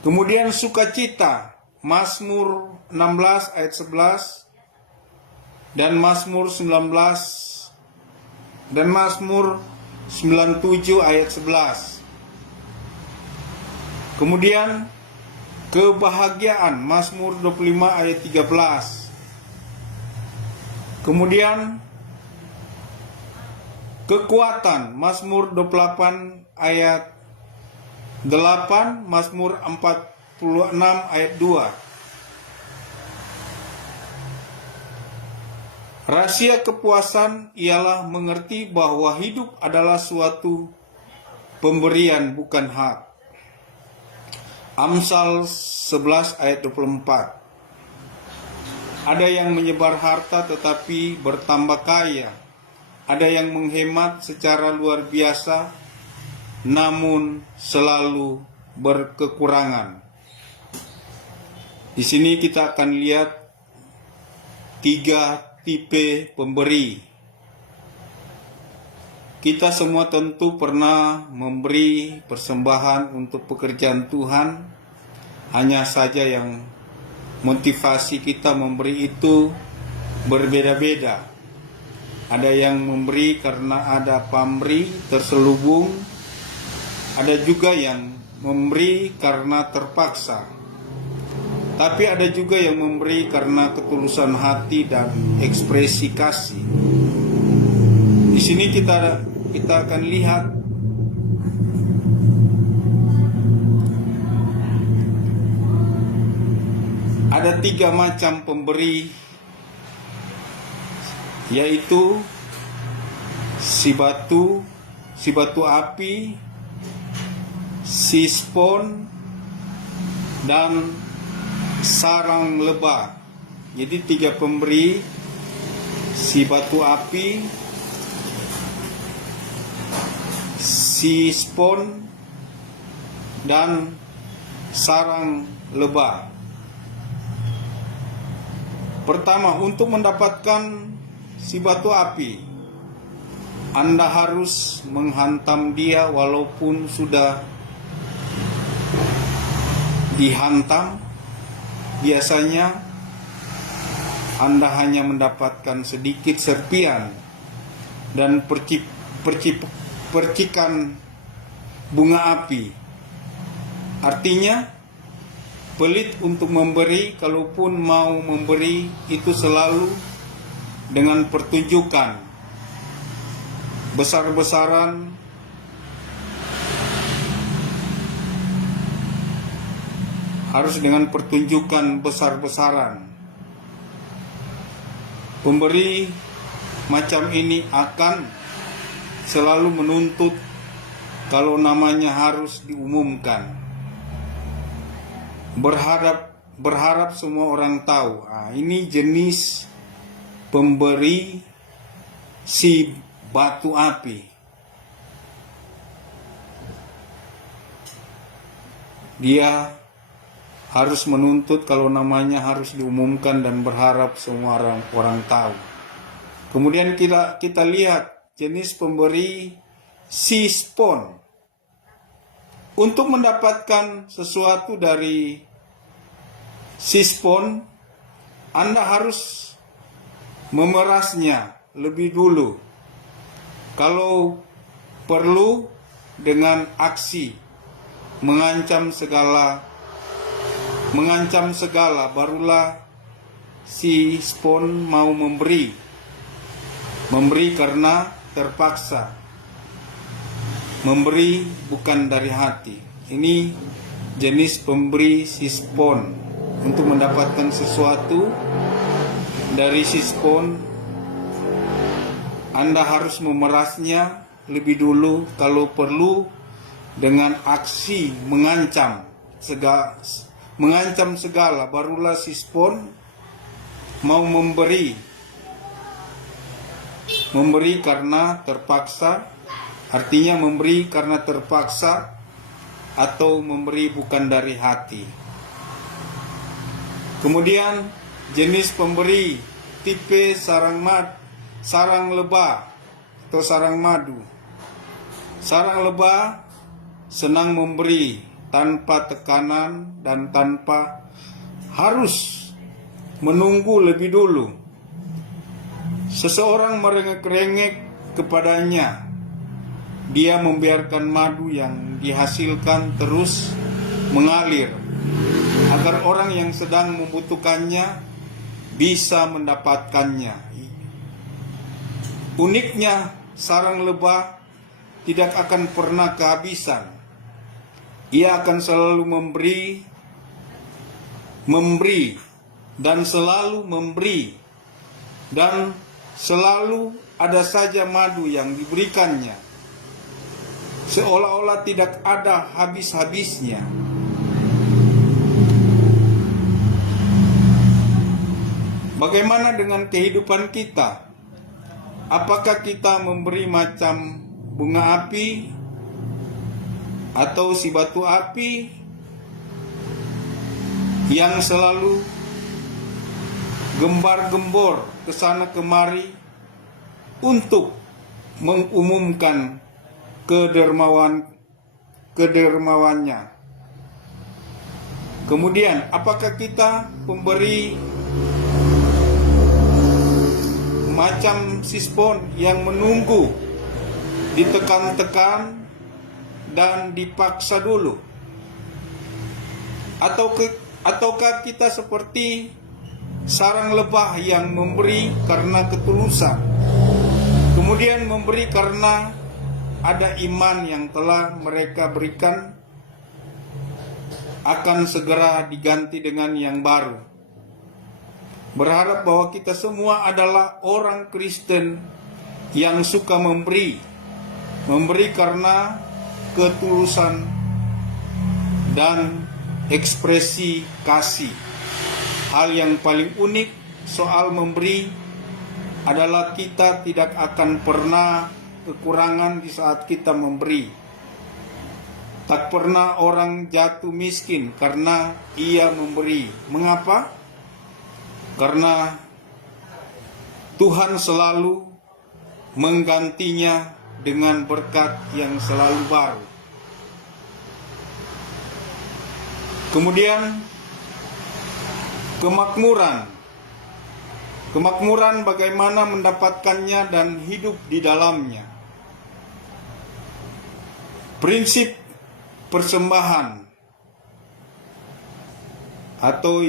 Kemudian sukacita, Mazmur 16 ayat 11 dan Mazmur 19 dan Mazmur 97 ayat 11. Kemudian kebahagiaan, Mazmur 25 ayat 13. Kemudian kekuatan, Mazmur 28 ayat 8, Mazmur 46 ayat 2. Rahasia kepuasan ialah mengerti bahwa hidup adalah suatu pemberian, bukan hak. Amsal 11 ayat 24. Ada yang menyebar harta tetapi bertambah kaya. Ada yang menghemat secara luar biasa namun selalu berkekurangan. Di sini kita akan lihat 3 tipe pemberi. Kita semua tentu pernah memberi persembahan untuk pekerjaan Tuhan. Hanya saja yang motivasi kita memberi itu berbeda-beda. Ada yang memberi karena ada pamrih terselubung. Ada juga yang memberi karena terpaksa. Tapi ada juga yang memberi karena ketulusan hati dan ekspresi kasih. Di sini kita akan lihat ada 3 macam pemberi, yaitu si batu api, si spon, dan sarang lebah. Jadi 3 pemberi, si batu api, si spon, dan sarang lebah. Pertama, untuk mendapatkan si batu api, Anda harus menghantam dia walaupun sudah dihantam. Biasanya Anda hanya mendapatkan sedikit serpian dan percikan bunga api. Artinya pelit untuk memberi, kalaupun mau memberi itu selalu dengan pertunjukan besar-besaran, harus dengan pertunjukan besar-besaran. Pemberi macam ini akan selalu menuntut kalau namanya harus diumumkan. Berharap semua orang tahu. Ini jenis pemberi si batu api. Dia harus menuntut kalau namanya harus diumumkan dan berharap semua orang tahu. Kemudian kita lihat jenis pemberi si spon. Untuk mendapatkan sesuatu dari si spon, Anda harus memerasnya lebih dulu. Kalau perlu dengan aksi mengancam segala, barulah si spon mau memberi karena terpaksa, memberi bukan dari hati. Ini jenis pemberi si spon. Untuk mendapatkan sesuatu dari si spon, Anda harus memerasnya lebih dulu, kalau perlu dengan aksi mengancam segala, barulah si spon mau memberi karena terpaksa. Artinya memberi karena terpaksa atau memberi bukan dari hati. Kemudian jenis pemberi tipe sarang lebah atau sarang madu. Sarang lebah senang memberi tanpa tekanan dan tanpa harus menunggu lebih dulu. Seseorang merengek-rengek kepadanya, dia membiarkan madu yang dihasilkan terus mengalir agar orang yang sedang membutuhkannya bisa mendapatkannya. Uniknya, sarang lebah tidak akan pernah kehabisan. Ia akan selalu memberi dan selalu memberi, dan selalu ada saja madu yang diberikannya, seolah-olah tidak ada Bagaimana dengan kehidupan kita? Apakah kita memberi macam bunga api atau si batu api yang selalu gembar-gembor ke sana kemari untuk mengumumkan kedermawannya? Kemudian, apakah kita pemberi macam sispon yang menunggu, ditekan-tekan dan dipaksa dulu? Ataukah kita seperti sarang lebah yang memberi karena ketulusan, kemudian memberi karena ada iman yang telah mereka berikan akan segera diganti dengan yang baru? Berharap bahwa kita semua adalah orang Kristen yang suka memberi karena ketulusan dan ekspresi kasih. Hal yang paling unik soal memberi adalah kita tidak akan pernah kekurangan di saat kita memberi. Tak pernah orang jatuh miskin karena ia memberi. Mengapa? Karena Tuhan selalu menggantinya dengan berkat yang selalu baru. Kemudian kemakmuran bagaimana mendapatkannya dan hidup di dalamnya. Prinsip persembahan atau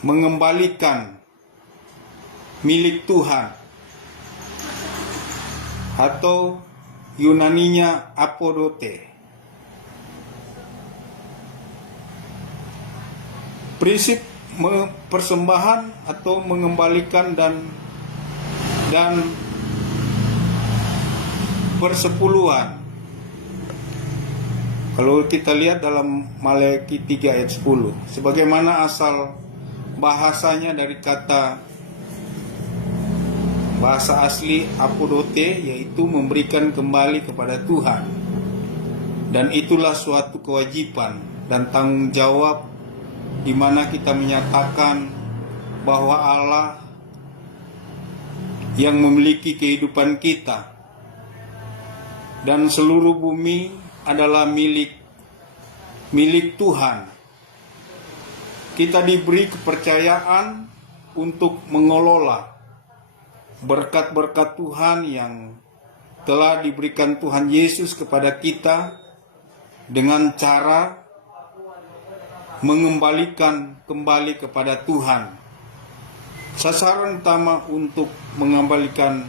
mengembalikan milik Tuhan, atau Yunaninya apodote. Prinsip persembahan atau mengembalikan dan persepuluhan. Kalau kita lihat dalam Maleakhi 3 ayat 10, sebagaimana asal bahasanya dari kata bahasa asli apodote, yaitu memberikan kembali kepada Tuhan. Dan itulah suatu kewajiban dan tanggung jawab di mana kita menyatakan bahwa Allah yang memiliki kehidupan kita dan seluruh bumi adalah milik Tuhan. Kita diberi kepercayaan untuk mengelola berkat-berkat Tuhan yang telah diberikan Tuhan Yesus kepada kita dengan cara mengembalikan kembali kepada Tuhan. Sasaran utama untuk mengembalikan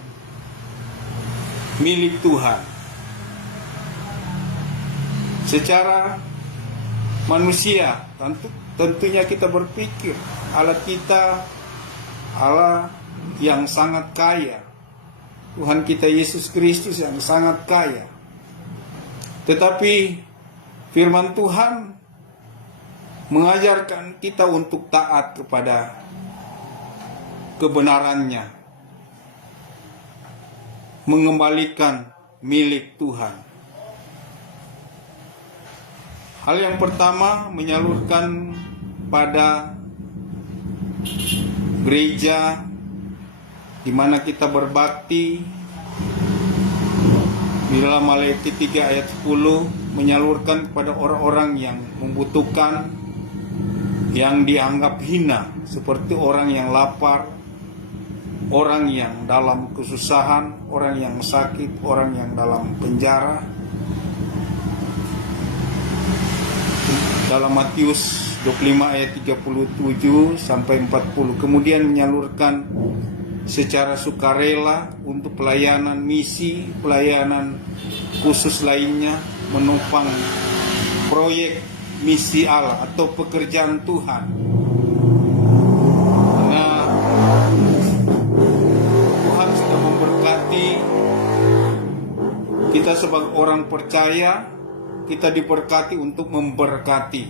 milik Tuhan. Secara manusia, tentunya kita berpikir Allah kita Allah yang sangat kaya, Tuhan kita Yesus Kristus yang sangat kaya. Tetapi firman Tuhan mengajarkan kita untuk taat kepada kebenarannya, mengembalikan milik Tuhan. Hal yang pertama, menyalurkan pada gereja di mana kita berbakti. Di dalam Maleakhi 3 ayat 10, menyalurkan kepada orang-orang yang membutuhkan, yang dianggap hina, seperti orang yang lapar, orang yang dalam kesusahan, orang yang sakit, orang yang dalam penjara. Dalam Matius 25 ayat 37 sampai 40, kemudian menyalurkan secara sukarela untuk pelayanan misi, pelayanan khusus lainnya, menopang proyek misi Allah atau pekerjaan Tuhan. Nah, Tuhan sudah memberkati kita sebagai orang percaya. Kita diberkati untuk memberkati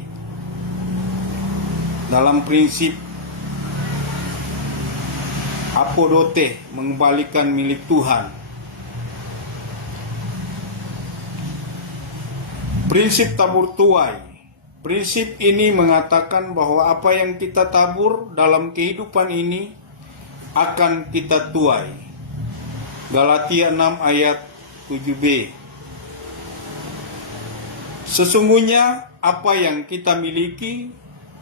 dalam prinsip apodote, mengembalikan milik Tuhan. Prinsip tabur tuai. Prinsip ini mengatakan bahwa apa yang kita tabur dalam kehidupan ini akan kita tuai. Galatia 6 ayat 7b. Sesungguhnya apa yang kita miliki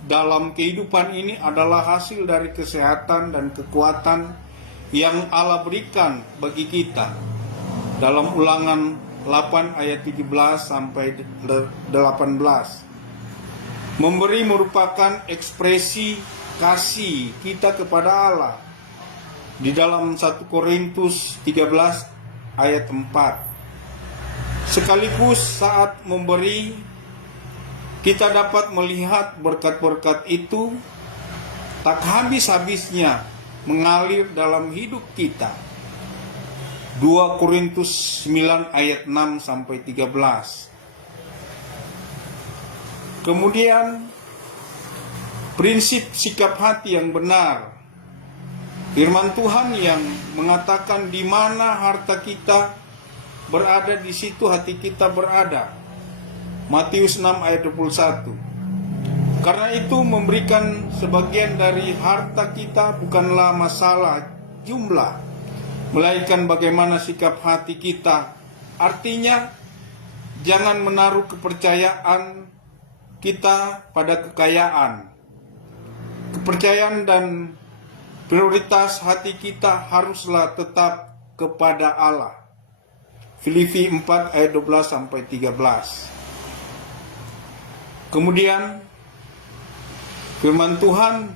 dalam kehidupan ini adalah hasil dari kesehatan dan kekuatan yang Allah berikan bagi kita. Dalam Ulangan 8 ayat 17 sampai 18. Memberi merupakan ekspresi kasih kita kepada Allah. Di dalam 1 Korintus 13 ayat 4. Sekaligus saat memberi, kita dapat melihat berkat-berkat itu tak habis-habisnya mengalir dalam hidup kita. 2 Korintus 9 ayat 6 sampai 13. Kemudian prinsip sikap hati yang benar. Firman Tuhan yang mengatakan di mana harta kita berada, di situ hati kita berada. Matius 6 ayat 21. Karena itu memberikan sebagian dari harta kita bukanlah masalah jumlah, melainkan bagaimana sikap hati kita. Artinya, jangan menaruh kepercayaan kita pada kekayaan. Kepercayaan dan prioritas hati kita haruslah tetap kepada Allah. Filipi 4 ayat 12 sampai 13. Kemudian firman Tuhan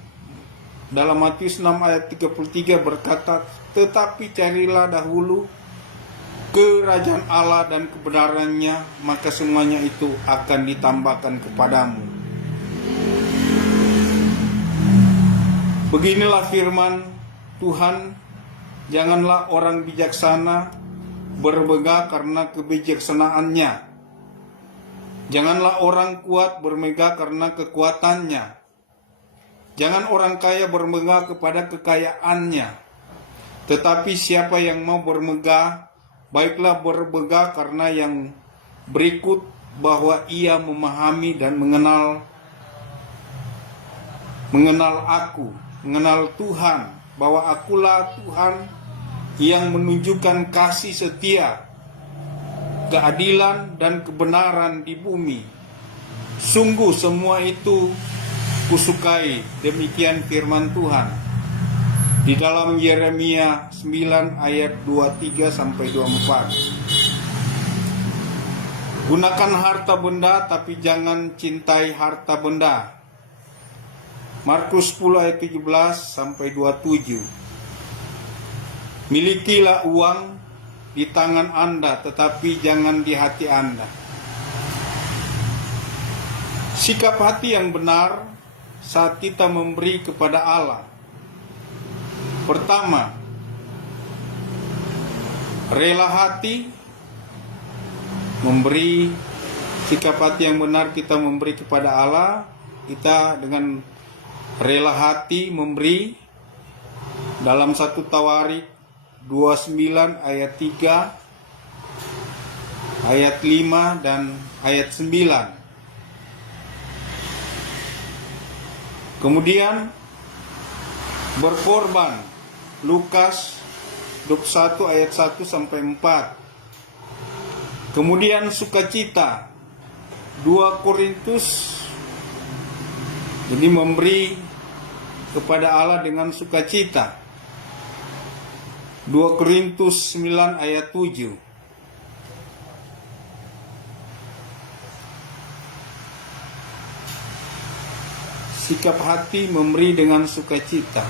dalam Matius 6 ayat 33 berkata, tetapi carilah dahulu kerajaan Allah dan kebenarannya, maka semuanya itu akan ditambahkan kepadamu. Beginilah firman Tuhan, janganlah orang bijaksana bermegah karena kebijaksanaannya. Janganlah orang kuat bermegah karena kekuatannya. Jangan orang kaya bermegah kepada kekayaannya. Tetapi siapa yang mau bermegah, baiklah bermegah karena yang berikut, bahwa ia memahami dan mengenal aku, mengenal Tuhan, bahwa akulah Tuhan yang menunjukkan kasih setia, keadilan dan kebenaran di bumi. Sungguh semua itu kusukai. Demikian firman Tuhan di dalam Yeremia 9 ayat 23 sampai 24. Gunakan harta benda tapi jangan cintai harta benda. Markus 10 ayat 17 sampai 27. Milikilah uang di tangan Anda, tetapi jangan di hati Anda. Sikap hati yang benar saat kita memberi kepada Allah. Pertama, rela hati memberi. Sikap hati yang benar kita memberi kepada Allah, kita dengan rela hati memberi. Dalam 1 Tawarik 29 ayat 3, ayat 5 dan ayat 9. Kemudian berkorban, Lukas 21 ayat 1 sampai 4. Kemudian sukacita, 2 Korintus, jadi memberi kepada Allah dengan sukacita. 2 Korintus 9 ayat 7. Sikap hati memberi dengan sukacita.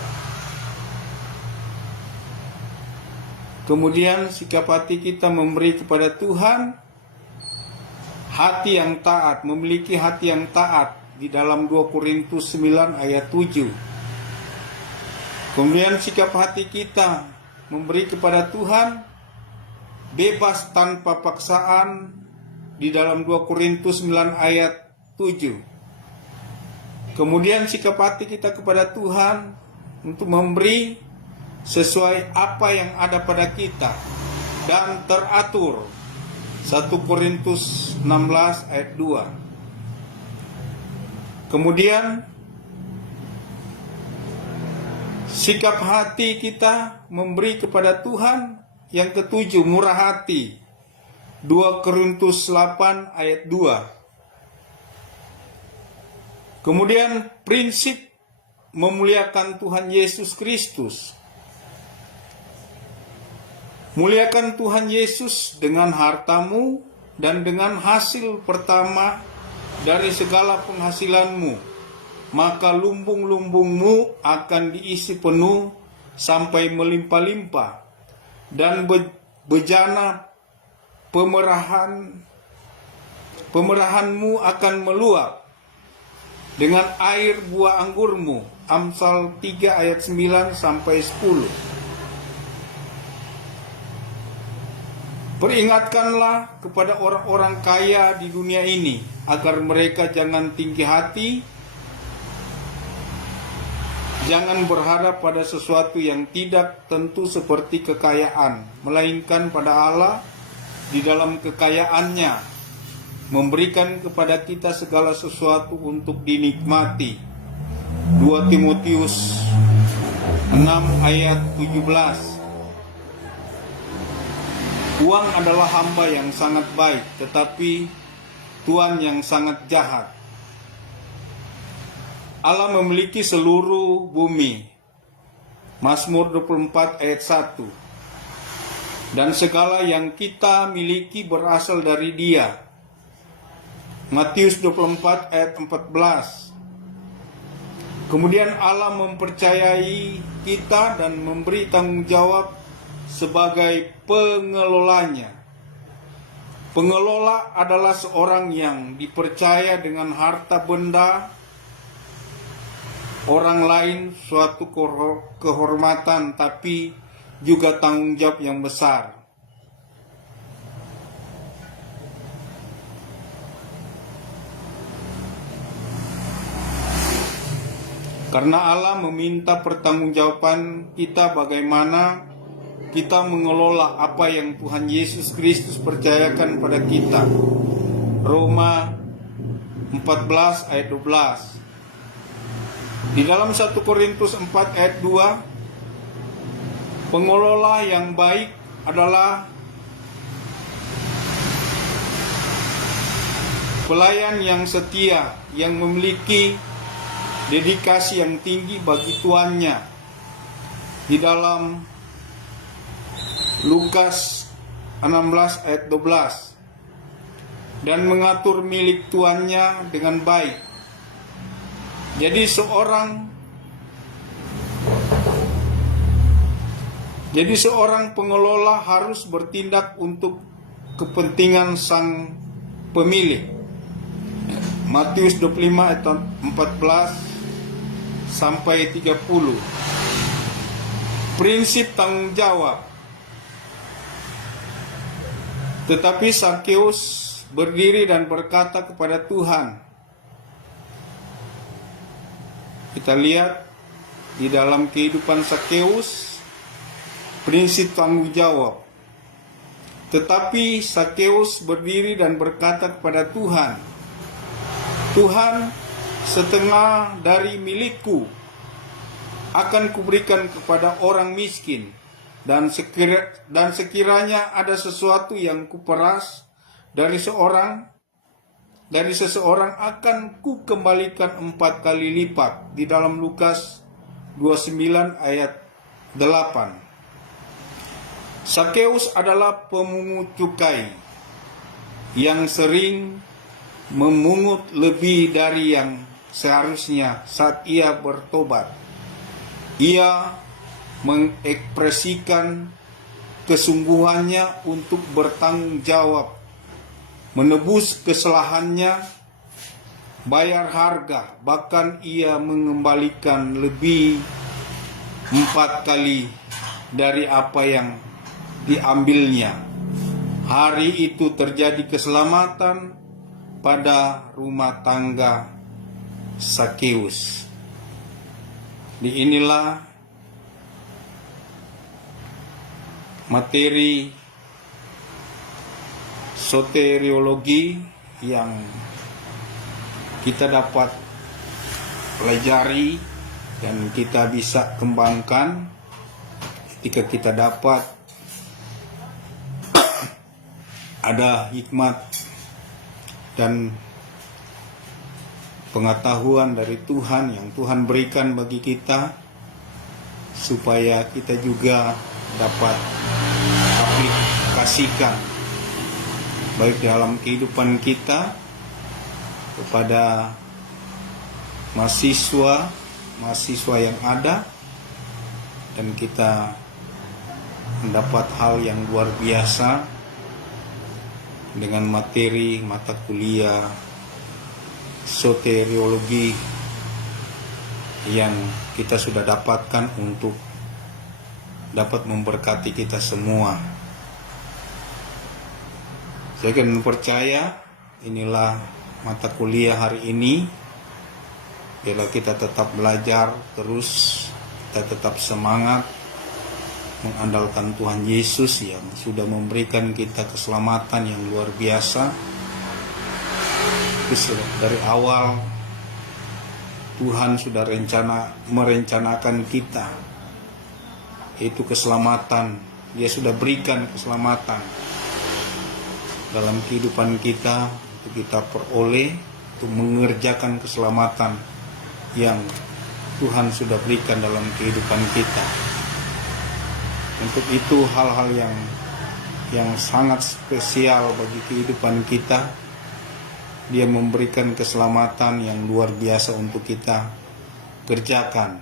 Kemudian sikap hati kita memberi kepada Tuhan, hati yang taat, memiliki hati yang taat di dalam 2 Korintus 9 ayat 7. Kemudian sikap hati kita memberi kepada Tuhan, bebas tanpa paksaan di dalam 2 Korintus 9 ayat 7. Kemudian sikap hati kita kepada Tuhan untuk memberi sesuai apa yang ada pada kita dan teratur. 1 Korintus 16 ayat 2. Kemudian sikap hati kita memberi kepada Tuhan. Yang ketujuh, murah hati. 2 Korintus 8 ayat 2. Kemudian prinsip memuliakan Tuhan Yesus Kristus. Muliakan Tuhan Yesus dengan hartamu dan dengan hasil pertama dari segala penghasilanmu, maka lumbung-lumbungmu akan diisi penuh sampai melimpah-limpah, dan bejana pemerahanmu akan meluap dengan air buah anggurmu. Amsal 3 ayat 9 sampai 10. Peringatkanlah kepada orang-orang kaya di dunia ini agar mereka jangan tinggi hati, jangan berharap pada sesuatu yang tidak tentu seperti kekayaan, melainkan pada Allah di dalam kekayaannya memberikan kepada kita segala sesuatu untuk dinikmati. 2 Timotius 6 ayat 17. Uang adalah hamba yang sangat baik, tetapi Tuhan yang sangat jahat. Allah memiliki seluruh bumi. Mazmur 24 ayat 1. Dan segala yang kita miliki berasal dari Dia. Matius 24 ayat 14. Kemudian Allah mempercayai kita dan memberi tanggung jawab sebagai pengelolanya. Pengelola adalah seorang yang dipercaya dengan harta benda orang lain, suatu kehormatan, tapi juga tanggung jawab yang besar. Karena Allah meminta pertanggungjawaban kita bagaimana kita mengelola apa yang Tuhan Yesus Kristus percayakan pada kita. Roma 14 ayat 12. Di dalam 1 Korintus 4 ayat 2, pengelola yang baik adalah pelayan yang setia, yang memiliki dedikasi yang tinggi bagi tuannya. Di dalam Lukas 16 ayat 12, dan mengatur milik tuannya dengan baik. Jadi seorang pengelola harus bertindak untuk kepentingan sang pemilik. Matius 25 ayat 14 sampai 30. Prinsip tanggung jawab. Tetapi Sakeus berdiri dan berkata kepada Tuhan. Kita lihat di dalam kehidupan Sakeus, prinsip tanggung jawab. Tetapi Sakeus berdiri dan berkata kepada Tuhan, Tuhan, setengah dari milikku akan kuberikan kepada orang miskin. Dan sekiranya ada sesuatu yang kuperas dari seseorang akan kukembalikan 4 kali lipat. Di dalam Lukas 29 ayat 8. Sakeus adalah pemungut cukai yang sering memungut lebih dari yang seharusnya saat ia bertobat. Ia mengekspresikan kesungguhannya untuk bertanggung jawab, menebus kesalahannya, bayar harga, bahkan ia mengembalikan lebih 4 kali dari apa yang diambilnya. Hari itu terjadi keselamatan pada rumah tangga Sakeus. Inilah materi soteriologi yang kita dapat pelajari dan kita bisa kembangkan ketika kita dapat ada hikmat dan pengetahuan dari Tuhan yang Tuhan berikan bagi kita, supaya kita juga dapat aplikasikan baik dalam kehidupan kita kepada mahasiswa yang ada, dan kita mendapat hal yang luar biasa dengan materi mata kuliah soteriologi yang kita sudah dapatkan untuk dapat memberkati kita semua. Saya akan percaya inilah mata kuliah hari ini. Bila kita tetap belajar terus, kita tetap semangat mengandalkan Tuhan Yesus yang sudah memberikan kita keselamatan yang luar biasa. Dari awal Tuhan sudah merencanakan kita, yaitu keselamatan. Dia sudah berikan keselamatan dalam kehidupan kita untuk kita peroleh, untuk mengerjakan keselamatan yang Tuhan sudah berikan dalam kehidupan kita. Untuk itu hal-hal yang sangat spesial bagi kehidupan kita. Dia memberikan keselamatan yang luar biasa untuk kita kerjakan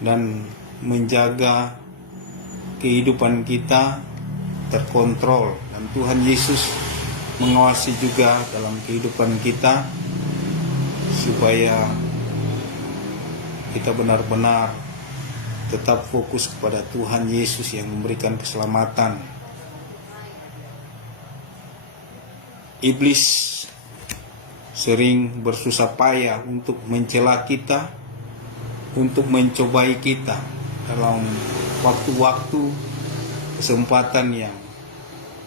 dan menjaga kehidupan kita terkontrol, dan Tuhan Yesus mengawasi juga dalam kehidupan kita supaya kita benar-benar tetap fokus kepada Tuhan Yesus yang memberikan keselamatan. Iblis sering bersusah payah untuk mencela kita, untuk mencobai kita dalam waktu-waktu kesempatan yang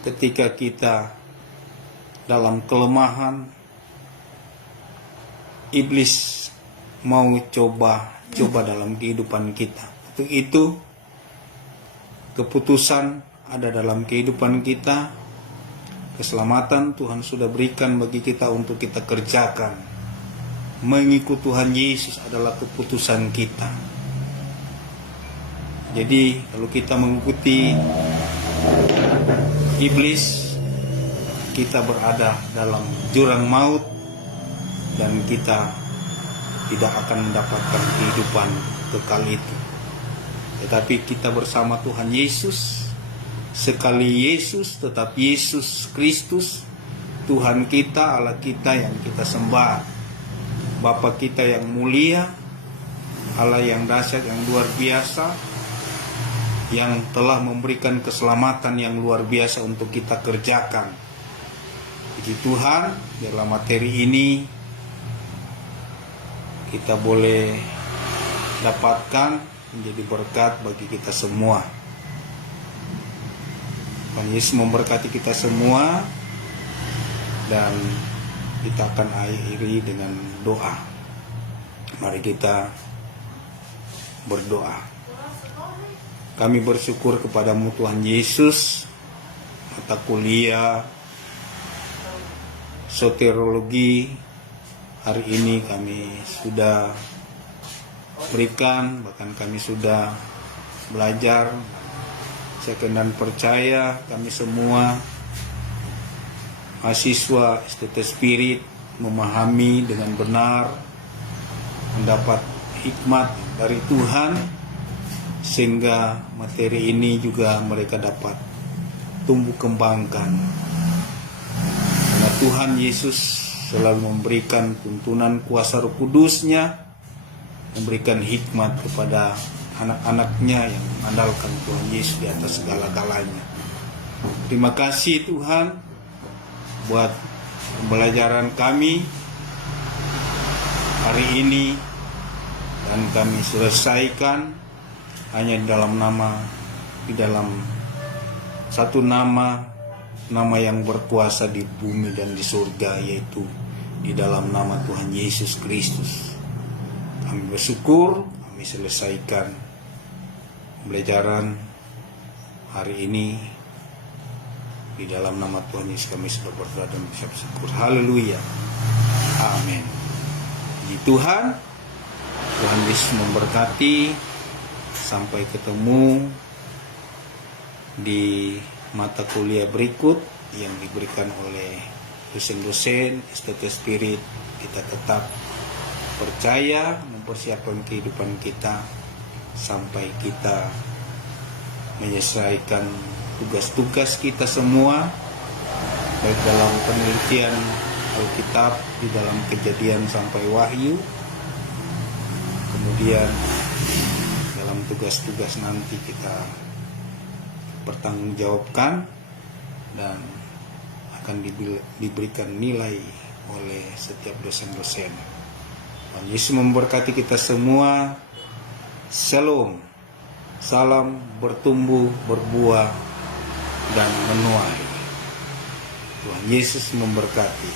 ketika kita dalam kelemahan. Iblis mau coba dalam kehidupan kita. Untuk itu keputusan ada dalam kehidupan kita. Keselamatan Tuhan sudah berikan bagi kita untuk kita kerjakan. Mengikut Tuhan Yesus adalah keputusan kita. Jadi kalau kita mengikuti iblis, kita berada dalam jurang maut dan kita tidak akan mendapatkan kehidupan kekal itu. Tetapi kita bersama Tuhan Yesus, sekali Yesus tetap Yesus Kristus, Tuhan kita, Allah kita yang kita sembah, Bapa kita yang mulia, Allah yang dahsyat, yang luar biasa, yang telah memberikan keselamatan yang luar biasa untuk kita kerjakan. Puji Tuhan, biarlah materi ini kita boleh dapatkan menjadi berkat bagi kita semua. Tuhan Yesus memberkati kita semua, dan kita akan akhiri dengan doa. Mari kita berdoa. Kami bersyukur kepadamu Tuhan Yesus, mata kuliah soteriologi hari ini kami sudah berikan, bahkan kami sudah belajar. Saya dan percaya kami semua mahasiswa STT Spirit memahami dengan benar, mendapat hikmat dari Tuhan, sehingga materi ini juga mereka dapat tumbuh kembangkan. Karena Tuhan Yesus selalu memberikan tuntunan kuasa Roh Kudus-Nya, memberikan hikmat kepada anak-anaknya yang mengandalkan Tuhan Yesus di atas segala-galanya. Terima kasih Tuhan buat pembelajaran kami hari ini, dan kami selesaikan hanya dalam nama di dalam satu nama yang berkuasa di bumi dan di surga, yaitu di dalam nama Tuhan Yesus Kristus. Kami bersyukur kami selesaikan pembelajaran hari ini. Di dalam nama Tuhan Yesus kami sudah berdoa dan mengucap syukur. Haleluya. Amin. Puji Tuhan. Tuhan Yesus memberkati. Sampai ketemu di mata kuliah berikut yang diberikan oleh dosen-dosen STT Spirit. Kita tetap percaya mempersiapkan kehidupan kita sampai kita menyelesaikan tugas-tugas kita semua, baik dalam penelitian Alkitab di dalam Kejadian sampai Wahyu, kemudian dalam tugas-tugas nanti kita bertanggungjawabkan dan akan diberikan nilai oleh setiap dosen-dosen. Tuhan Yesus memberkati kita semua. Shalom. Salam bertumbuh, berbuah, dan menuai. Tuhan Yesus memberkati.